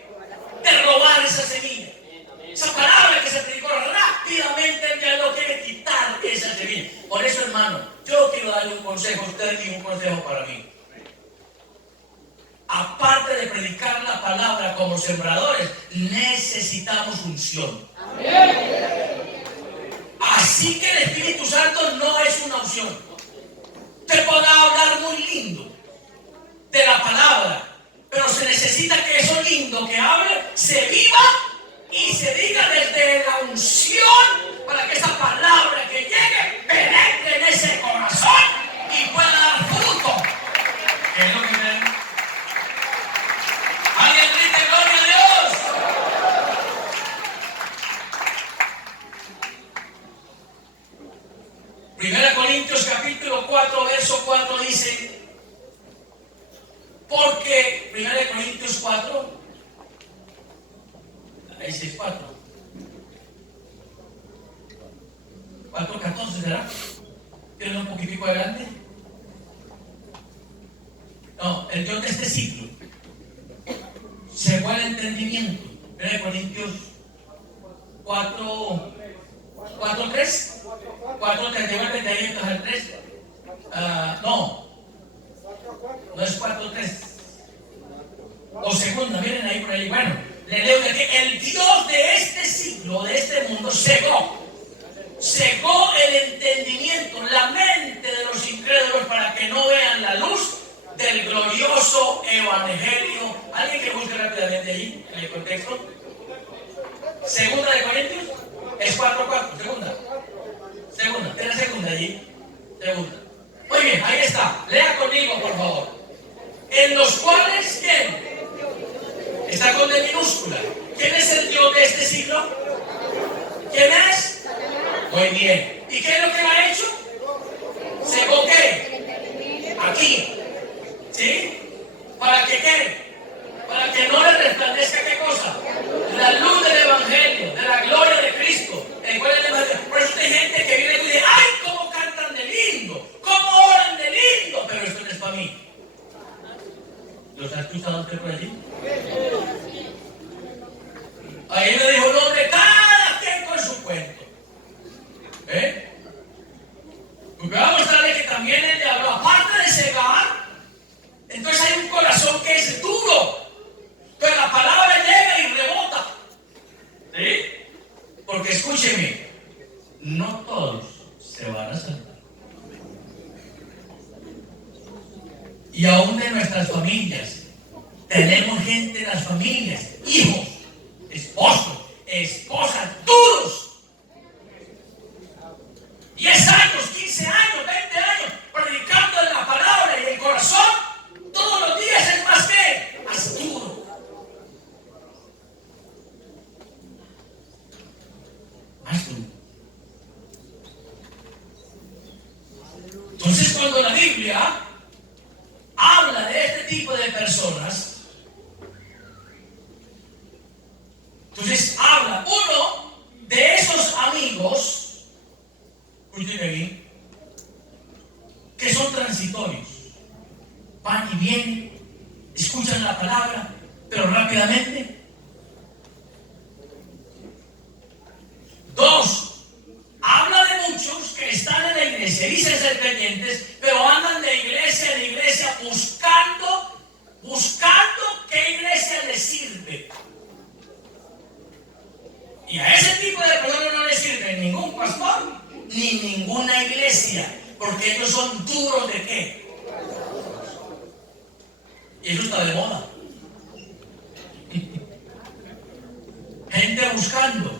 De robar esa semilla. Esa palabra que se predicó rápidamente, el diablo quiere quitar esa semilla. Por eso, hermano, yo quiero darle un consejo a usted y un consejo para mí. Aparte de predicar la palabra como sembradores, necesitamos unción. Así que el Espíritu Santo no es una opción. Te podrá hablar muy lindo de la palabra, pero se necesita que eso lindo que hable se viva y se diga desde la unción para que esa palabra que llegue penetre en ese corazón y pueda dar fruto. ¿Qué es lo que me... ¿Alguien grite gloria a Dios? Primera Corintios capítulo 4, verso 4 dice, porque, Primera Corintios 4, ahí dice 4, 4:14 será, ¿quieren un poquitico adelante? No, el Dios de este siglo cegó el entendimiento. 1 Corintios 4:3, 4:39 al 3. No es 4:3. O segunda, miren ahí por ahí. Bueno, le leo de que el Dios de este siglo, de este mundo, cegó el entendimiento, la mente de los incrédulos para que no vean la luz del glorioso evangelio. ¿Alguien que busque rápidamente ahí en el contexto? Segunda de Corintios es 4:4, segunda, tiene segunda allí, segunda. Muy bien, ahí está, lea conmigo por favor. En los cuales, ¿quién? Está con D minúscula. ¿Quién es el Dios de este siglo? ¿Quién es? Muy bien. ¿Y qué es lo que ha hecho? ¿Cegó qué? Aquí. ¿Sí? ¿Para que qué? Para que no le resplandezca qué cosa. La luz del evangelio, de la gloria de Cristo. Por eso hay gente que viene y dice, ¡ay, cómo cantan de lindo! ¿Cómo oran de lindo? Pero esto no es para mí. ¿Los ha escuchado usted por allí? Ahí me dijo el hombre, cada quien con su cuento. Porque va a mostrarle que también el diablo, aparte de cegar, entonces hay un corazón que es duro. Entonces la palabra llega y rebota. ¿Sí? Porque escúcheme, no todos se van a salvar. Y aún de nuestras familias, tenemos gente en las familias, hijos, esposos, esposas, duros. 10 años, 15 años, 20 años, predicando la palabra y el corazón, todos los días es más que más duro. Más duro. Entonces, cuando la Biblia habla de este tipo de personas, entonces habla, uno, de esos amigos, escúcheme bien, que son transitorios, van y vienen, escuchan la palabra, pero rápidamente. Dos, habla de muchos que están en la iglesia, dicen ser creyentes, pero andan de iglesia en iglesia buscando qué iglesia les sirve. Y a ese tipo de personas no les sirve ningún pastor ni ninguna iglesia, porque ellos son duros de qué. Y eso está de moda. Gente buscando.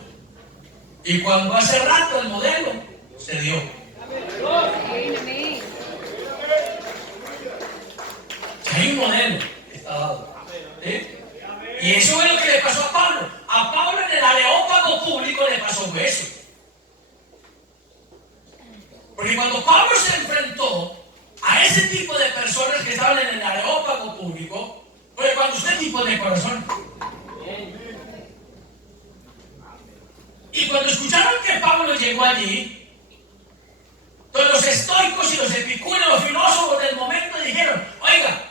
Y cuando hace rato el modelo se dio. Hay un modelo que está dado. ¿Sí? Y eso es lo que le pasó a Pablo. Y cuando escucharon que Pablo llegó allí, todos los estoicos y los epicúreos, los filósofos del momento dijeron: oiga,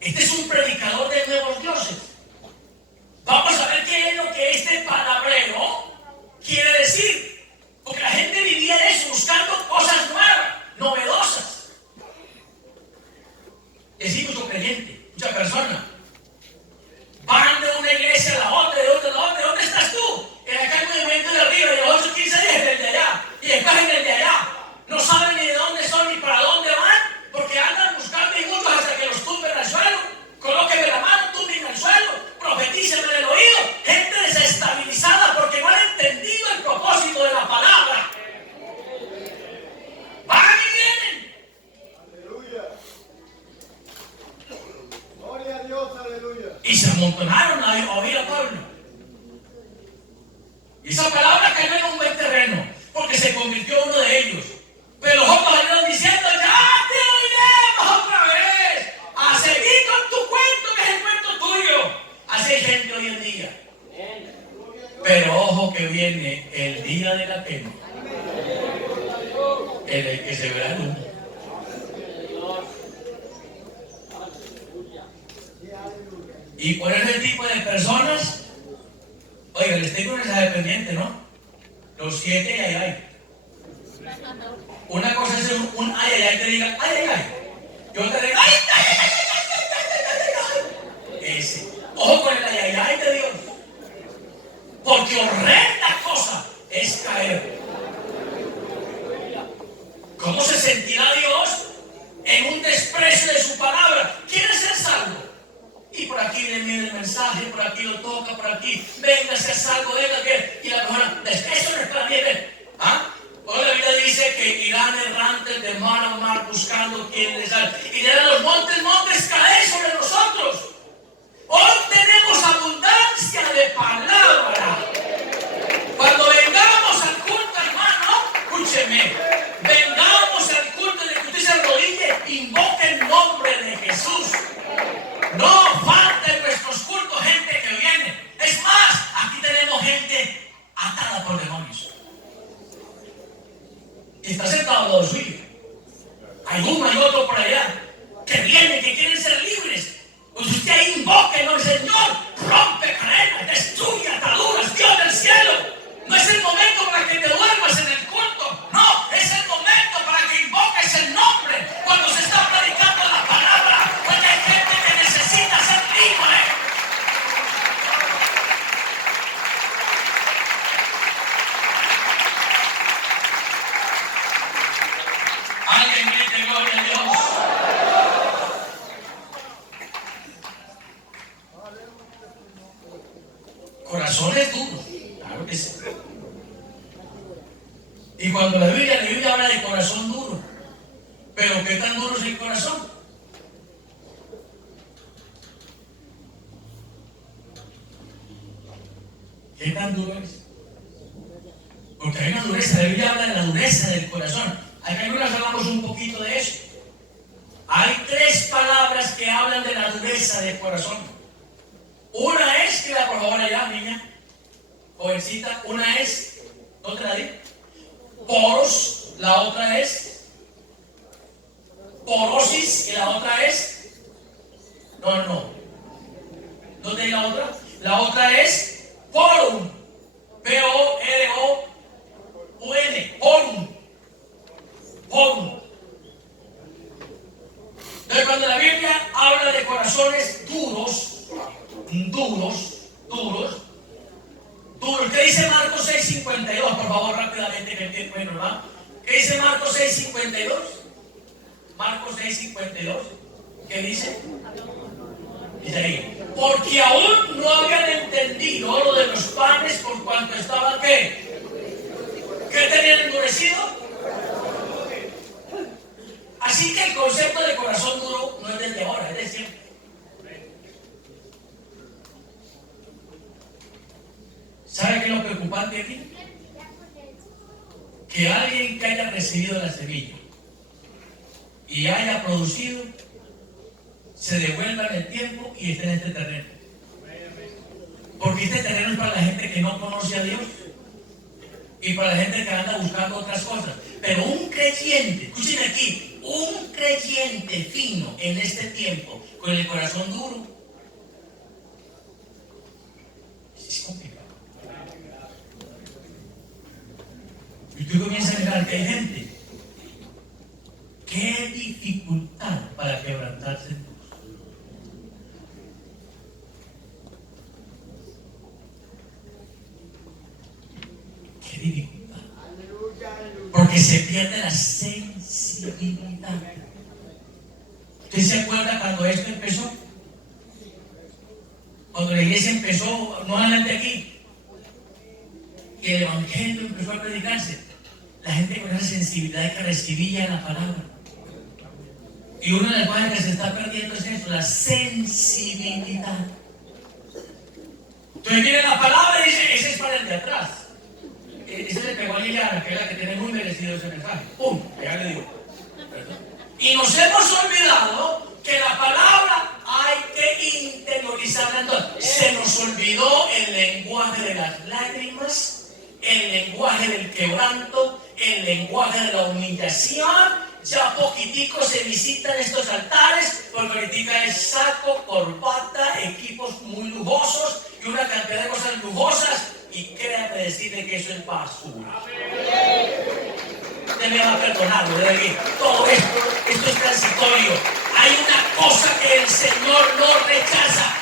este es un predicador de nuevos dioses. Vamos a ver qué es lo que este palabreo quiere decir. Porque la gente vivía de eso, buscando cosas nuevas, novedosas. Es mucho creyente, mucha persona. Van de una iglesia a la otra, de otra a la otra. ¿Dónde estás tú? En acá el movimiento de arriba, de los 8, 15 días en el de allá. Y después en el de allá. No saben ni de dónde son ni para dónde van, porque andan buscando y muchos hasta que los tumben al suelo. Colóquenme la mano, tumben al suelo, profetícenme en el oído. Gente desestabilizada porque no han entendido el propósito de la palabra. Van y vienen. Aleluya. Gloria a Dios, aleluya. Y se amontonaron a oír a Pablo. Y esa palabra cayó en un buen terreno, porque se convirtió uno de ellos. Pero los otros salieron diciendo: ya te oiremos otra vez, a seguir con tu cuento, que es el cuento tuyo. Así hay gente hoy en día. Pero ojo que viene el día de la pena, en el que se verá el humo. Y por ese tipo de personas, oiga, les tengo un mensaje pendiente, ¿no? Los 7 ay, ay. Una cosa es un ay, ay, ay, te diga ay, ay, ay. Yo te digo ay, ay, ay, ay, ay, ay, ay. Ese. Ojo con el ay, ay, ay de Dios. Porque horrenda cosa es caer. ¿Cómo se sentirá Dios en un desprecio de su palabra? ¿Quiere ser salvo? Y por aquí le envía el mensaje, por aquí lo toca, por aquí, venga, sea salvo, venga, que. Y la persona, eso no es para mí, ven. ¿Ah? Hoy la Biblia dice que irán errantes de mar a mar buscando quien les salve. Y de los montes, montes caer sobre nosotros. Hoy tenemos abundancia de palabra. Cuando vengamos al culto, hermano, escúcheme, vengamos al culto de que usted se arrodille, invoque el nombre de Jesús. No falten nuestros cultos gente que viene. Es más, aquí tenemos gente atada por demonios. Y está sentado al lado suyo. Hay uno y otro por allá que vienen, que quieren ser libres. Pues usted ahí invoque, no, el Señor rompe cadenas, destruye ataduras, Dios del cielo. No es el momento para que te duermas en el culto. No, es el momento para que invoques el nombre cuando se está predicando la palabra. Porque hay gente que necesita ser libre. Alguien grite gloria a Dios. Corazones duros, claro que sí. Y cuando la Biblia habla de corazón duro, pero ¿qué tan duro es el corazón? ¿Qué tan duro es? Porque hay una dureza, la Biblia habla de la dureza del corazón. Acá nos hablamos un poquito de eso. Hay 3 palabras que hablan de la dureza del corazón. Una es, que la por favor allá, niña, jovencita, una es, ¿no te la di? Poros, la otra es porosis y la otra es, no te di la otra. La otra es porum, P-O-R-O-U-N, porum. Entonces, cuando la Biblia habla de corazones duros, ¿qué dice Marcos 6:52? Por favor, rápidamente, que el tiempo es normal. ¿Qué dice Marcos 6:52? Marcos 6:52. ¿Qué dice? Dice ahí: porque aún no habían entendido lo de los panes por cuanto estaban, ¿qué? ¿Qué tenían endurecido? Así que el concepto de corazón duro no es desde ahora, es de siempre. ¿Sabe qué es lo preocupante aquí? Que alguien que haya recibido la semilla y haya producido, se devuelva en el tiempo y esté en este terreno. Porque este terreno es para la gente gente que no conoce a Dios y para la gente que anda buscando otras cosas. Pero un creyente, escúchenme aquí, un creyente fino en este tiempo, con el corazón duro, es complicado. Y tú comienzas a mirar que hay gente. Qué dificultad para quebrantarse. Qué dificultad. Porque se pierde la sensibilidad. ¿Usted se acuerda cuando esto empezó? Cuando la iglesia empezó, no adelante aquí, que el evangelio empezó a predicarse, la gente con esa sensibilidad que recibía la palabra. Y una de las cosas que se está perdiendo es eso, la sensibilidad. Entonces viene la palabra y dice, ese es para el de atrás. Ese le pegó a Liliana, que es la que tiene muy merecido ese mensaje. ¡Pum! Ya le digo. ¿Verdad? Y nos hemos olvidado que la palabra hay que interiorizarla. Entonces, se nos olvidó el lenguaje de las lágrimas, el lenguaje del quebranto, el lenguaje de la humillación. Ya poquitico se visitan estos altares, porque ahorita es saco, corbata, equipos muy lujosos y una cantidad de cosas lujosas. Y créame decirle que eso es basura. Usted me va a perdonarlo, de aquí. Todo esto es transitorio. Hay una cosa que el Señor no rechaza.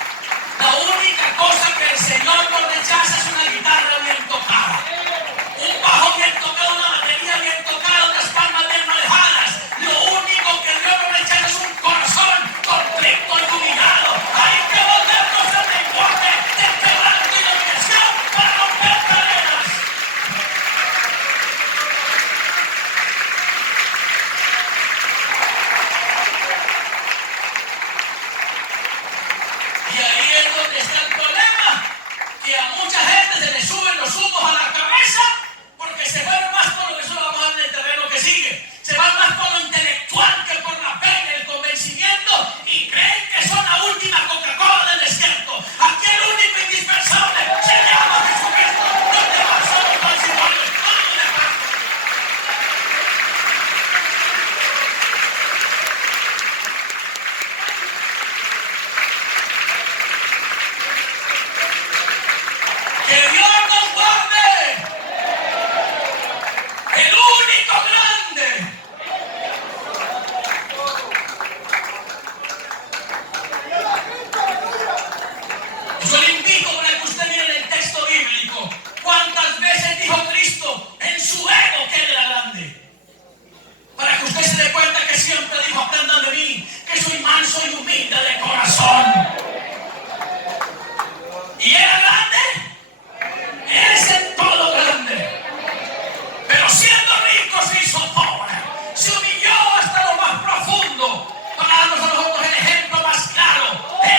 La única cosa que el Señor no rechaza es una guitarra bien tocada, un bajo bien tocado, una batería bien tocada, unas palmas bien manejadas. Lo único que Dios no rechaza es un corazón contrito y humillado. Hay que volvernos al lenguaje del quebranto y la humillación para romper cadenas. Y ahí es donde está el problema, que a mucha gente se le suben los humos a la cabeza porque se van más por lo que eso lo vamos a ver en el terreno que sigue. Se van más por lo intelectual que por la fe y el convencimiento y creen que son la última Coca-Cola del desierto. Aquí el único indispensable se llama Jesucristo. Los demás somos transitoриos. ¡Vamos de paz! ¡Que Dios nos guarde! ¡El único grande! Yo le invito para que usted mire el texto bíblico. ¿Cuántas veces dijo Cristo en su ego que Él era grande? Para que usted se dé cuenta que siempre dijo, aprendan de mí, que soy manso y humilde de corazón. ¿Y era grande? Es en todo grande. Pero siendo rico se hizo pobre. Se humilló hasta lo más profundo para darnos a nosotros el ejemplo más claro.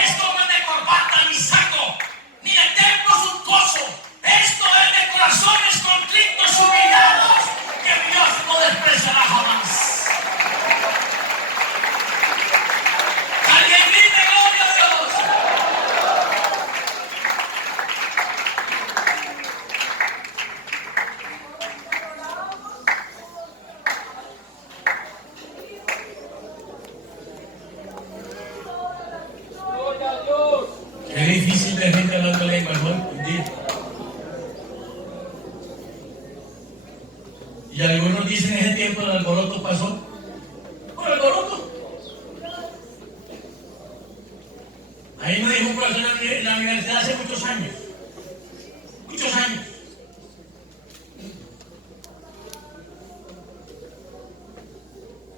Esto no es de corbata ni saco, ni de templo suntuoso. Esto es de corazones contritos y humillados que Dios no despreciará jamás. Alguien grite gloria a Dios. Qué difícil ver gente hablando lengua, ¿no? Y algunos dicen en ese tiempo el alboroto pasó. ¿Por alboroto? Ahí me dijo un profesor en la universidad hace muchos años. Muchos años.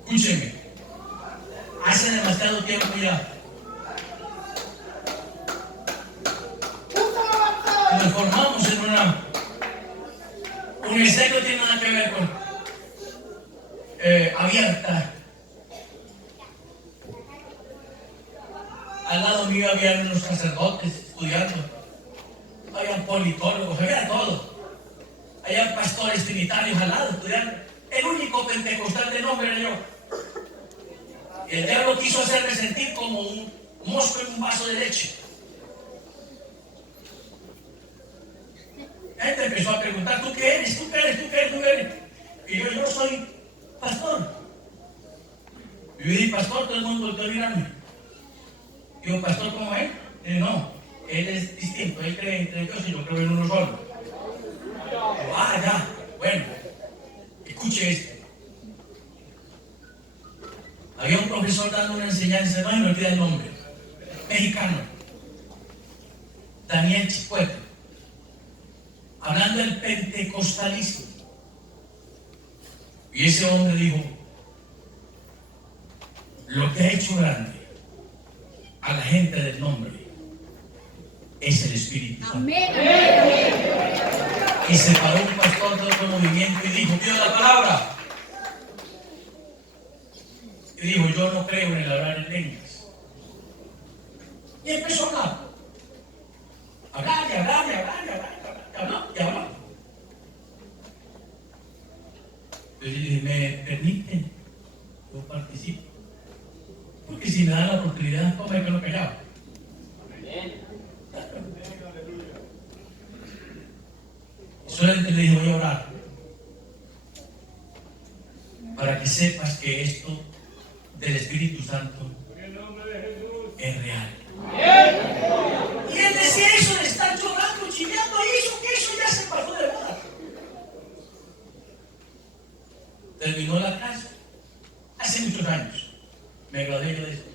Escúcheme. Hace demasiado tiempo ya. Nos formamos en una universidad que no tiene nada que ver con abierta. Al lado mío había unos sacerdotes estudiando, había politólogos, había todo. Había pastores trinitarios al lado estudiando. El único pentecostal de nombre era yo. Y el diablo quiso hacerme sentir como un mosco en un vaso de leche. La gente empezó a preguntar, ¿tú qué eres? ¿Tú qué eres? ¿Tú qué eres? ¿Tú qué eres? Y yo soy pastor. Y yo dije, pastor, todo el mundo volvió a mirarme. Digo, pastor, ¿cómo es? No, él es distinto, él cree en Dios y yo creo en uno solo. Digo, ya, bueno, escuche esto. Había un profesor dando una enseñanza, no me olvida el nombre, mexicano, Daniel Chicuete, hablando del pentecostalismo. Y ese hombre dijo, lo que ha hecho grande a la gente del nombre es el Espíritu Santo. Amén, amén. Y se paró un pastor de otro movimiento y dijo, pido la palabra. Y dijo, yo no creo en el hablar en lenguas. Y empezó a hablar. Hablar. Entonces yo dije, ¿me permiten? Yo participo. Porque si me dan la oportunidad, ¿cómo es que lo callaba? Solamente le dije, voy a orar para que sepas que esto del Espíritu Santo es real. Y él decía eso de estar llorando, chillando, que eso ya se pasó de moda. Terminó la clase hace muchos años. Me gradué yo de esto.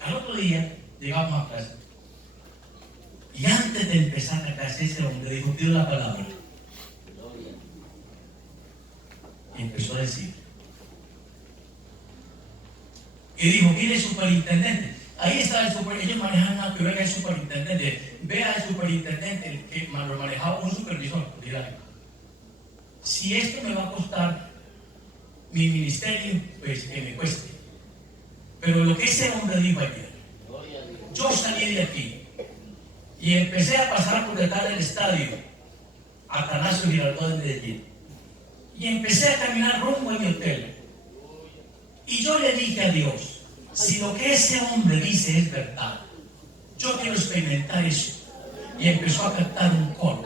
Al otro día llegamos a clase. Y antes de empezar la clase, ese hombre dijo, pido la palabra. Y empezó a decir. Y dijo, mire, superintendente. Ahí está el superintendente. Ellos manejan que venga el superintendente. Vea al superintendente que lo manejaba un supervisor. Dirá, si esto me va a costar mi ministerio, pues que me cueste. Pero lo que ese hombre dijo ayer, yo salí de aquí y empecé a pasar por detrás del estadio Atanasio Girardot de Medellín y empecé a caminar rumbo a mi hotel y yo le dije a Dios, si lo que ese hombre dice es verdad, yo quiero experimentar eso. Y empezó a cantar un coro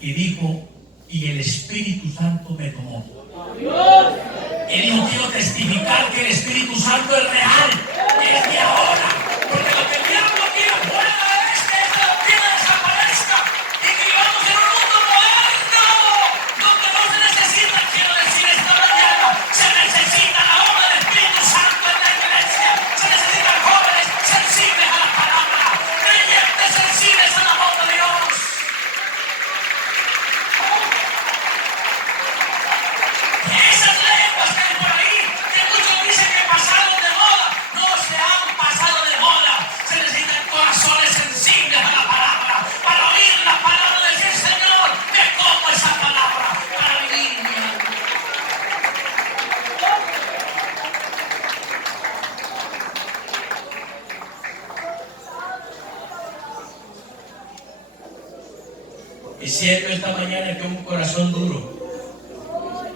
y dijo, y el Espíritu Santo me tomó. Y dijo, quiero testificar que el Espíritu Santo es real, es de ahora, porque lo que el diablo quiere fuera es que esta doctrina desaparezca y que vivamos en un mundo moderno donde no se necesita, quiero decir esta mañana, se necesita la obra del Espíritu Santo en la iglesia, se necesitan jóvenes sensibles a la palabra, creyentes sensibles a la voz de Dios. Esas lenguas que hay por ahí, que muchos dicen que pasaron de moda, no se han pasado de moda. Se necesitan corazones sensibles a la palabra, para oír la palabra de decir, Señor, me como esa palabra, para vivir mi alma. Y siento esta mañana que un corazón duro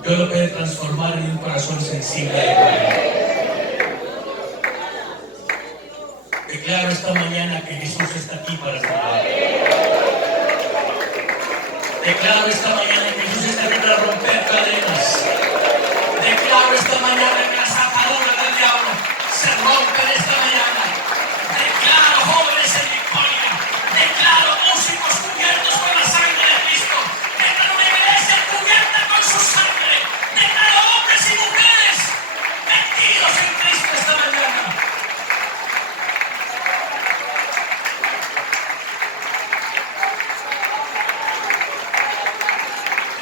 Dios lo puede transformar en un corazón sensible de carne. Declaro esta mañana que Jesús está aquí para salvar. Declaro esta mañana que Jesús está aquí para romper cadenas. Declaro esta mañana que las ataduras del diablo se rompen esta mañana. Declaro jóvenes en victoria. Declaro músicos cubiertos con la sangre de Cristo. Declaro una iglesia cubierta con su sangre. Declaro hombres y mujeres metidos en Cristo esta mañana.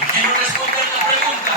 Y quiero responder la pregunta.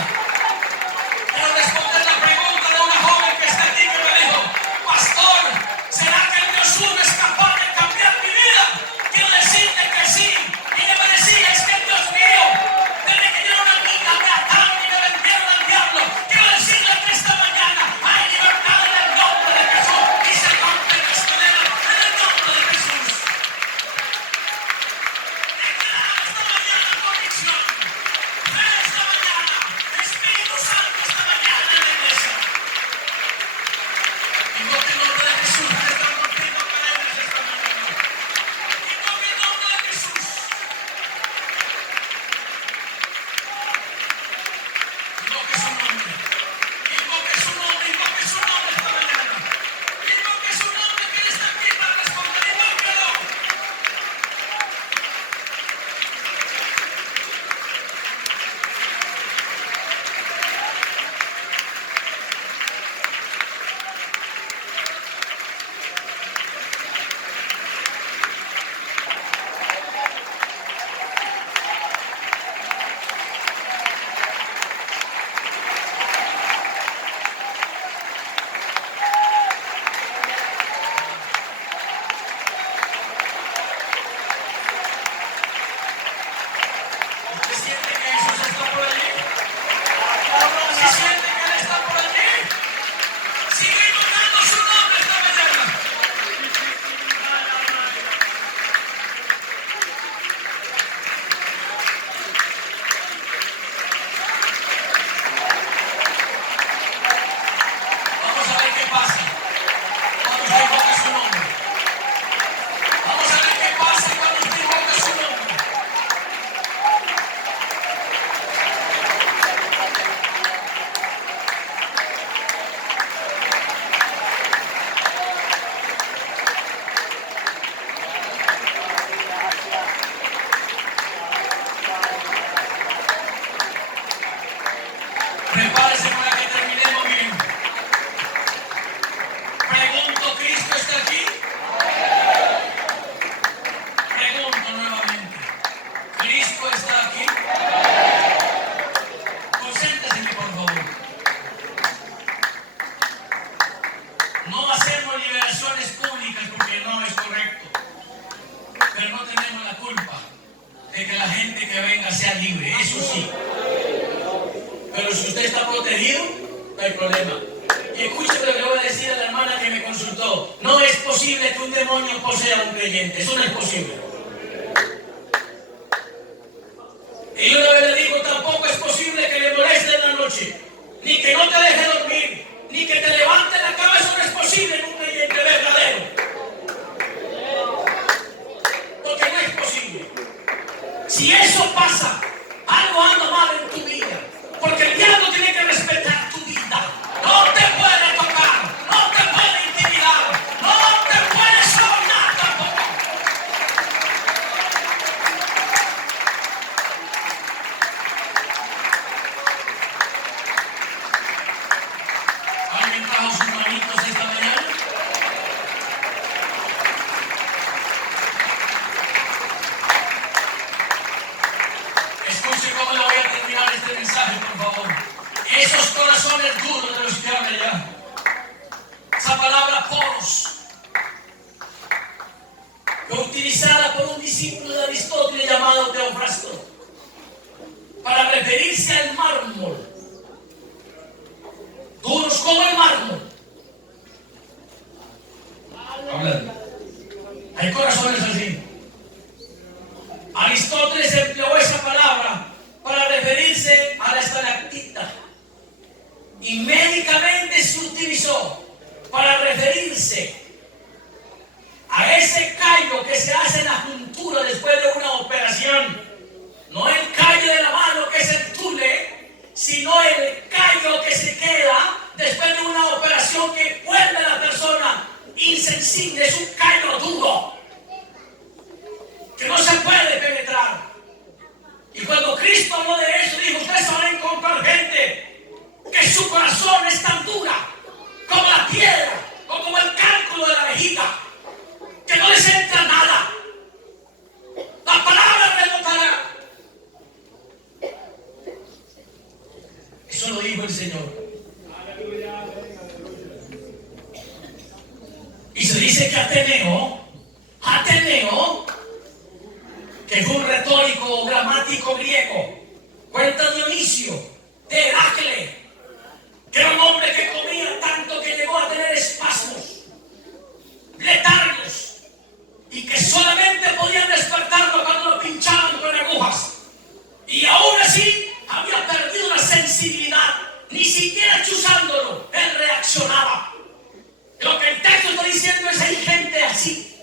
gente que venga sea libre, eso sí. Pero si usted está protegido, no hay problema. Y escúcheme lo que voy a decir a la hermana que me consultó. No es posible que un demonio posea a un creyente. Eso no es posible. Y una vez le digo, tampoco es posible que le moleste en la noche, ni que no te deje dormir, ni que te levante la cama. Eso no es posible en un creyente verdadero. Porque no es posible. Si eso pasa, algo anda mal en tu vida. Porque el diablo tiene que respetar tu vida. No te puede tocar, no te puede intimidar, no te puede sobornar tampoco. ¿Alguien trajo sus manitos esta mañana? Escuche cómo le voy a terminar este mensaje, por favor. Esos corazones duros de los que habla ya. Esa palabra poros fue utilizada por un discípulo de Aristóteles llamado Teofrasto para referirse al mármol. Duros como el mármol. Hablando. Hay corazones así. Aristóteles empleó esa palabra para referirse a la estalactita. Y médicamente se utilizó para referirse a ese callo que se hace en la juntura después de una operación. No el callo de la mano que es el tule, sino el callo que se queda después de una operación que vuelve a la persona insensible. Es un callo duro que no se puede penetrar. Y cuando Cristo habló de eso, dijo: ustedes van a encontrar gente que su corazón es tan dura como la piedra o como el cálculo de la vejiga, que no les entra nada. La palabra rebotará. Eso lo dijo el Señor. Y se dice que Ateneo, que fue un retórico o gramático griego, cuenta Dionisio de Heráclide, que era un hombre que comía tanto que llegó a tener espasmos, letargos, y que solamente podían despertarlo cuando lo pinchaban con agujas. Y aún así había perdido la sensibilidad. Ni siquiera chuzándolo, él reaccionaba. Lo que el texto está diciendo es: hay gente así.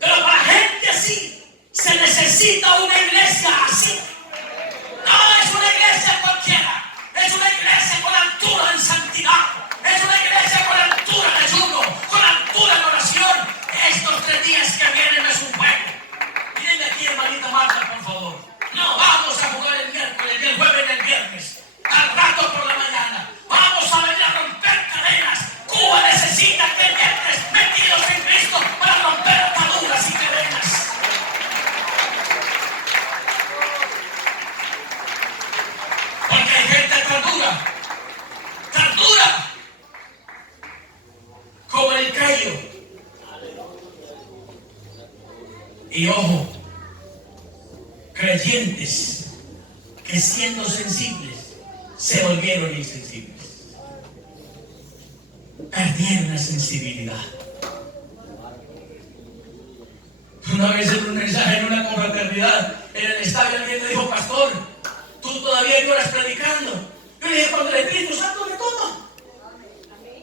Pero para gente así se necesita una iglesia así. No es una iglesia cualquiera. Es una iglesia con altura en santidad. Es una iglesia con altura en ayuno, con altura en oración. Estos 3 días que vienen es un juego. Miren aquí, hermanita Marta, por favor. No vamos a jugar el miércoles, ni el jueves, ni el viernes. Al rato por la mañana. Vamos a venir a romper cadenas. Cuba necesita creyentes metidos en Cristo para romper ataduras y cadenas. Porque hay gente tan dura, como el callo. Y ojo, creyentes que siendo sensibles se volvieron insensibles. Perdieron la sensibilidad. Una vez en un mensaje en una confraternidad en el estadio, alguien le dijo: pastor, tú todavía lloras predicando. Yo le dije: cuando el Espíritu Santo me toma.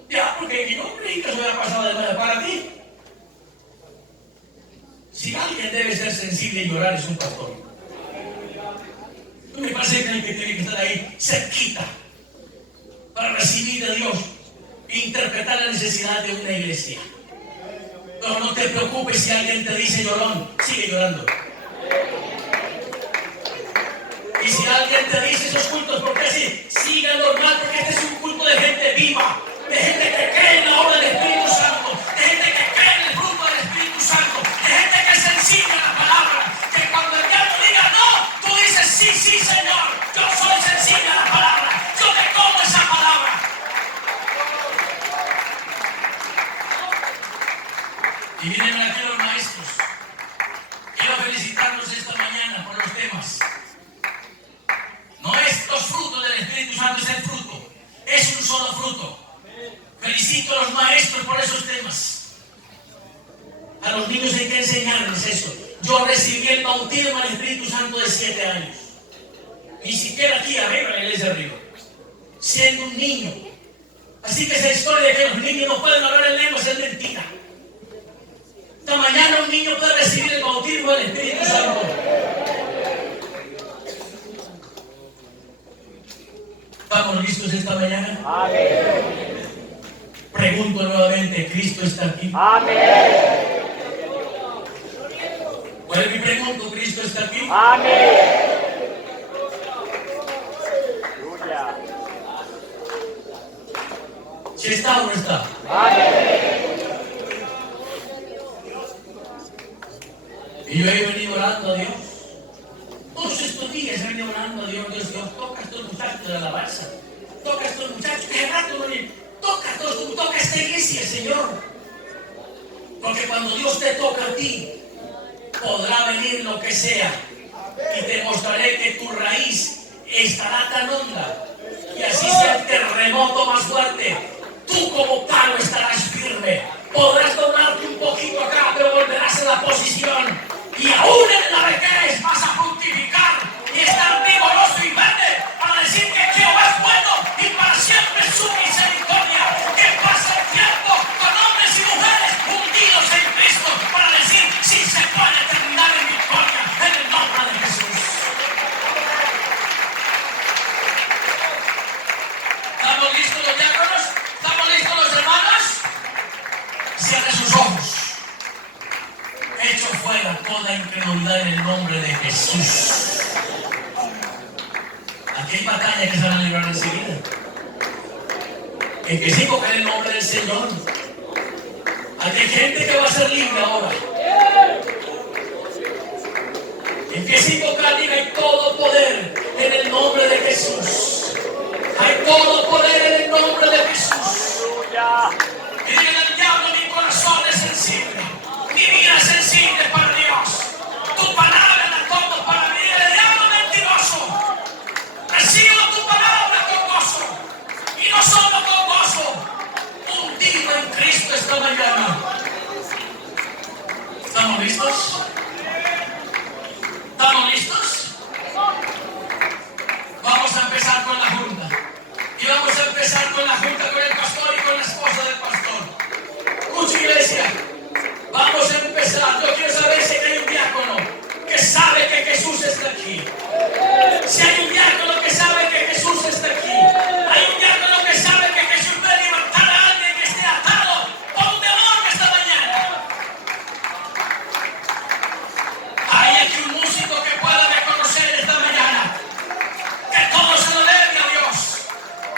Ya, porque yo no creí que eso hubiera pasado de nada para ti. Si alguien debe ser sensible y llorar, es un pastor. Me parece que el que tiene que estar ahí cerquita para recibir de Dios e interpretar la necesidad de una iglesia. Pero no te preocupes si alguien te dice llorón, sigue llorando. Y si alguien te dice esos cultos, ¿por qué así? Sigue normal, porque este es un culto de gente viva, de gente que cree en la obra del Espíritu Santo, de gente que cree en el fruto del Espíritu Santo, de gente que es sensible a la palabra, que cuando el diablo diga no, tú dices: sí, sí, Señor, yo soy sensible a la palabra, yo te como esa palabra. Y vienen aquí los maestros. Quiero felicitarlos esta mañana por solo fruto. Felicito a los maestros por esos temas. A los niños hay que enseñarles eso. Yo recibí el bautismo del Espíritu Santo de 7 años. Ni siquiera aquí arriba, en la iglesia arriba. Siendo un niño. Así que esa historia de que los niños no pueden hablar en lenguas es mentira. Esta mañana un niño puede recibir el bautismo del Espíritu Santo. ¿Estamos listos esta mañana? Amén. Pregunto nuevamente, ¿Cristo está aquí? Amén. Vuelvo y pregunto, ¿Cristo está aquí? Amén. Aleluya. ¿Si está o no está? Amén. Y yo he venido orando a Dios. Todos estos días he venido orando a Dios. Dios, toca a estos muchachos de la alabanza. Toca a estos muchachos. Que rato no vienen. Toca a esta iglesia, Señor. Porque cuando Dios te toca a ti, podrá venir lo que sea. Y te mostraré que tu raíz estará tan honda. Y así sea el terremoto más fuerte. Tú como palo estarás firme. Podrás doblarte un poquito acá, pero volverás a la posición. Y aún en la vejez vas a fructificar y estar vigoroso y verde para decir que Jehová es bueno y para siempre su misericordia. Que pasa el tiempo con hombres y mujeres hundidos en Cristo para decir si se puede terminar en victoria en el nombre de Jesús. ¿Estamos listos los diáconos? ¿Estamos listos los hermanos? Cierre sus ojos. Echo fuera toda incredulidad en el nombre de Jesús. Aquí hay batallas que se van a librar enseguida. En que sí invocar el nombre del Señor. Aquí hay gente que va a ser libre ahora. En que sí invocar, diga, hay todo poder en el nombre de Jesús. Hay todo poder en el nombre de Jesús. Aleluya. Y diga al diablo, mi corazón es sensible. Mi vida es sensible para Dios. Tu palabra la tomo para mí. El diablo mentiroso. Recibo tu palabra con gozo. Y no solo con gozo. Hundido en Cristo esta mañana. ¿Estamos listos? ¿Estamos listos? Vamos a empezar con la junta. Y vamos a empezar con la junta con el pastor y con la esposa del pastor. Escucha, iglesia. Vamos a empezar. Yo quiero saber si hay un diácono que sabe que Jesús está aquí. Si hay un diácono que sabe que Jesús está aquí. Hay un diácono que sabe que Jesús puede libertar a alguien que esté atado por un demonio esta mañana. Hay aquí un músico que pueda reconocer esta mañana que todo se lo debe a Dios.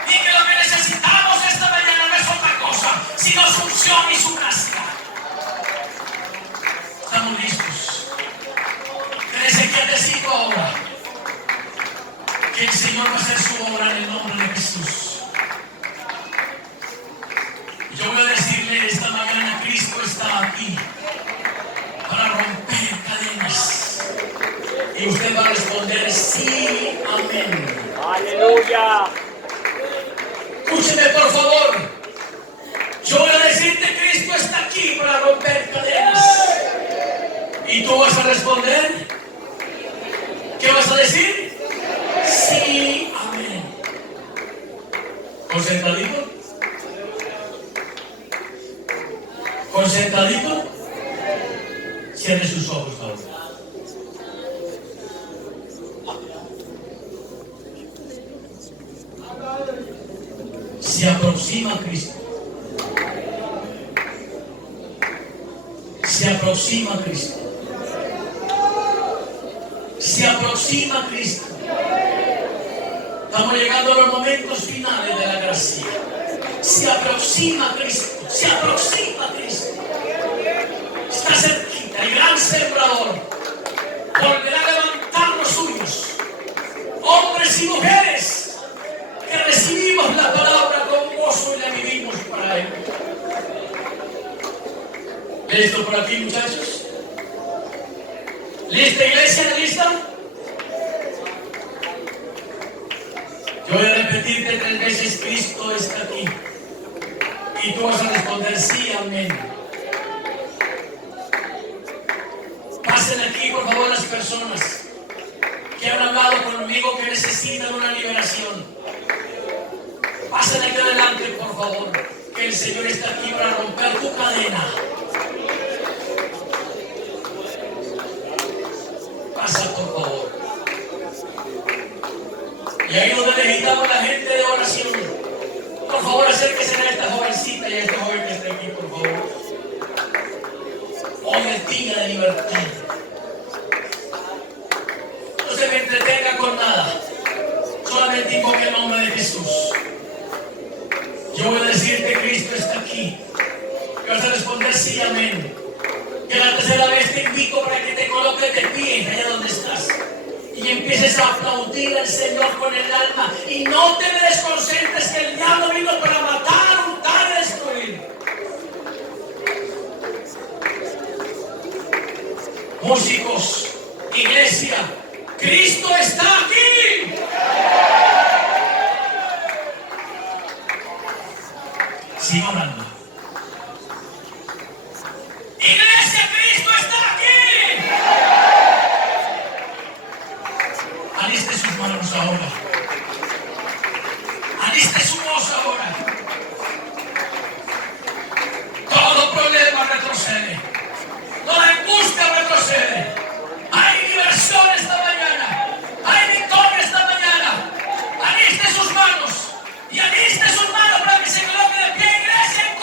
Y que lo que necesitamos esta mañana no es otra cosa, sino su unción y su gracia. Estamos listos. Quédese quietecito ahora. Que el Señor va a hacer su obra en el nombre de Jesús. Yo voy a decirle esta mañana, Cristo está aquí para romper cadenas. Y usted va a responder sí, amén. Aleluya. Escúcheme por favor. Yo voy a decirte, Cristo está aquí para romper cadenas. ¿Y tú vas a responder? ¿Qué vas a decir? Sí, amén. ¿Concentradito? ¿Concentradito? Cierre sus ojos ahora. Se aproxima Cristo. Se aproxima Cristo. Se aproxima Cristo. Estamos llegando a los momentos finales de la gracia. Se aproxima Cristo. Se aproxima Cristo. Está cerquita. El gran sembrador volverá a levantar los suyos. Hombres y mujeres que recibimos la palabra con gozo y la vivimos para Él. ¿Listo por aquí, muchachos? ¿Lista, iglesia? ¿Lista? Yo voy a repetir. repetirte 3 veces, Cristo está aquí. Y tú vas a responder sí, amén. Pasen aquí, por favor, las personas que han hablado conmigo que necesitan una liberación. Pasen aquí adelante, por favor, que el Señor está aquí para romper tu cadena. Pasa, por favor. Y ahí donde necesitamos la gente de oración, por favor, acérquese a esta jovencita y a este joven que está aquí, por favor. Hoy es día de libertad. No se me entretenga con nada. Solamente invoque el nombre de Jesús. Yo voy a decirte, Cristo está aquí. Y vas a responder sí, amén. Que la tercera vez te invito para que te coloques de pie allá donde estás. Y empieces a aplaudir al Señor con el alma. Y no te me desconcentres que el diablo vino para matar, hurtar y destruir. Músicos, iglesia, Cristo está aquí. Sigo orando. Iglesia, Cristo está aquí. Aliste sus manos ahora. Aliste su voz ahora. Todo problema retrocede. Toda angustia retrocede. Hay diversión esta mañana. Hay victoria esta mañana. Aliste sus manos. Y aliste sus manos para que se coloque de pie, iglesia, en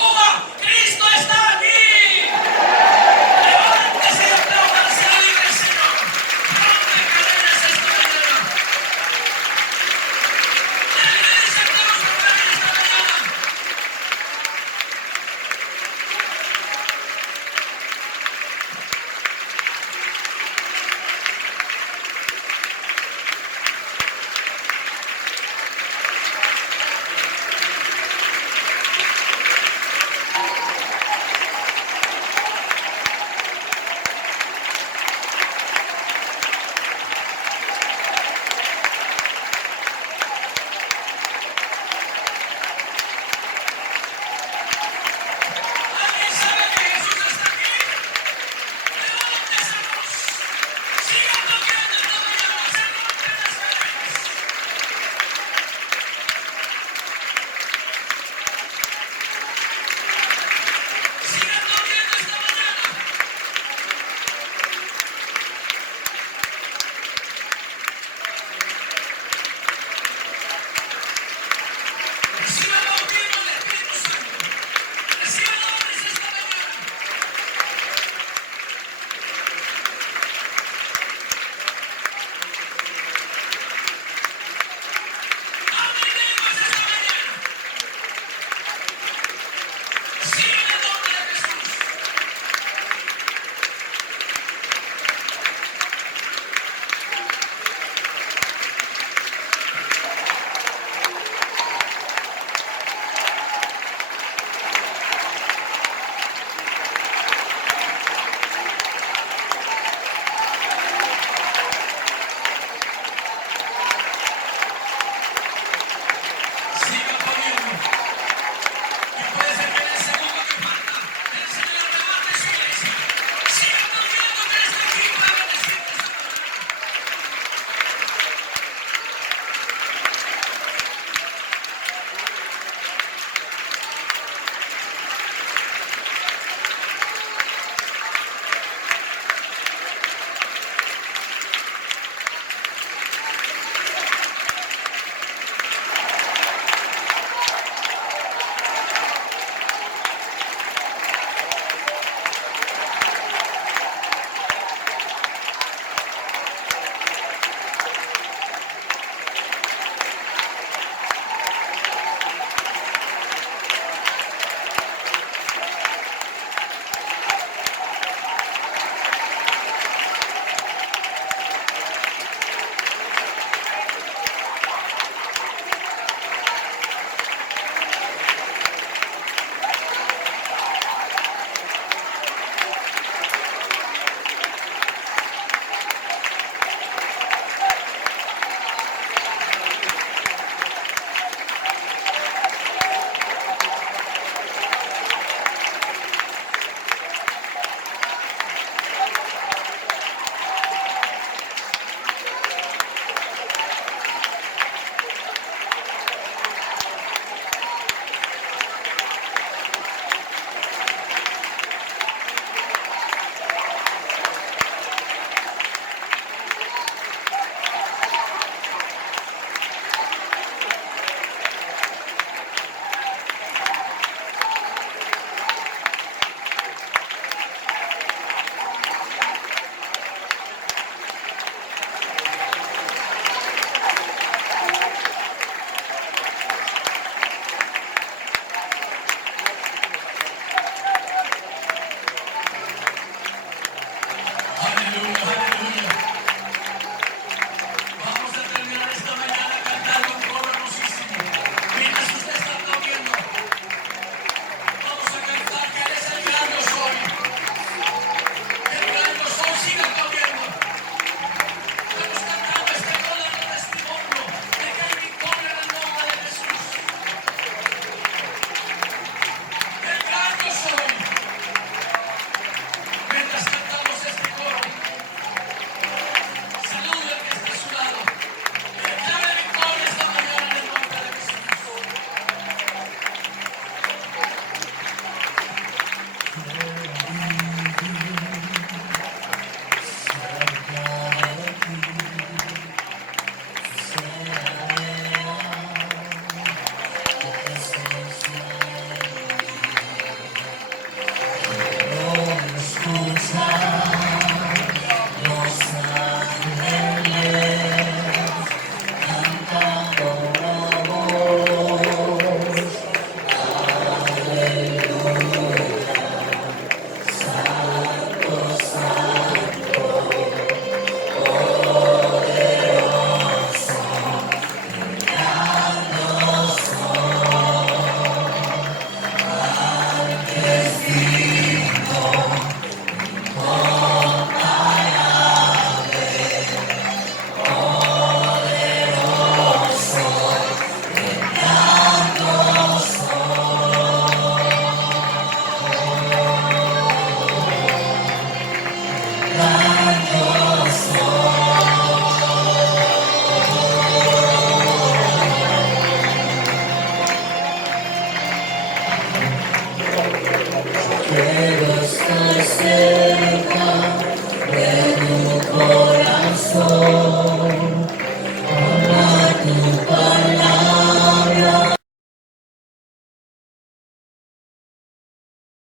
corazón.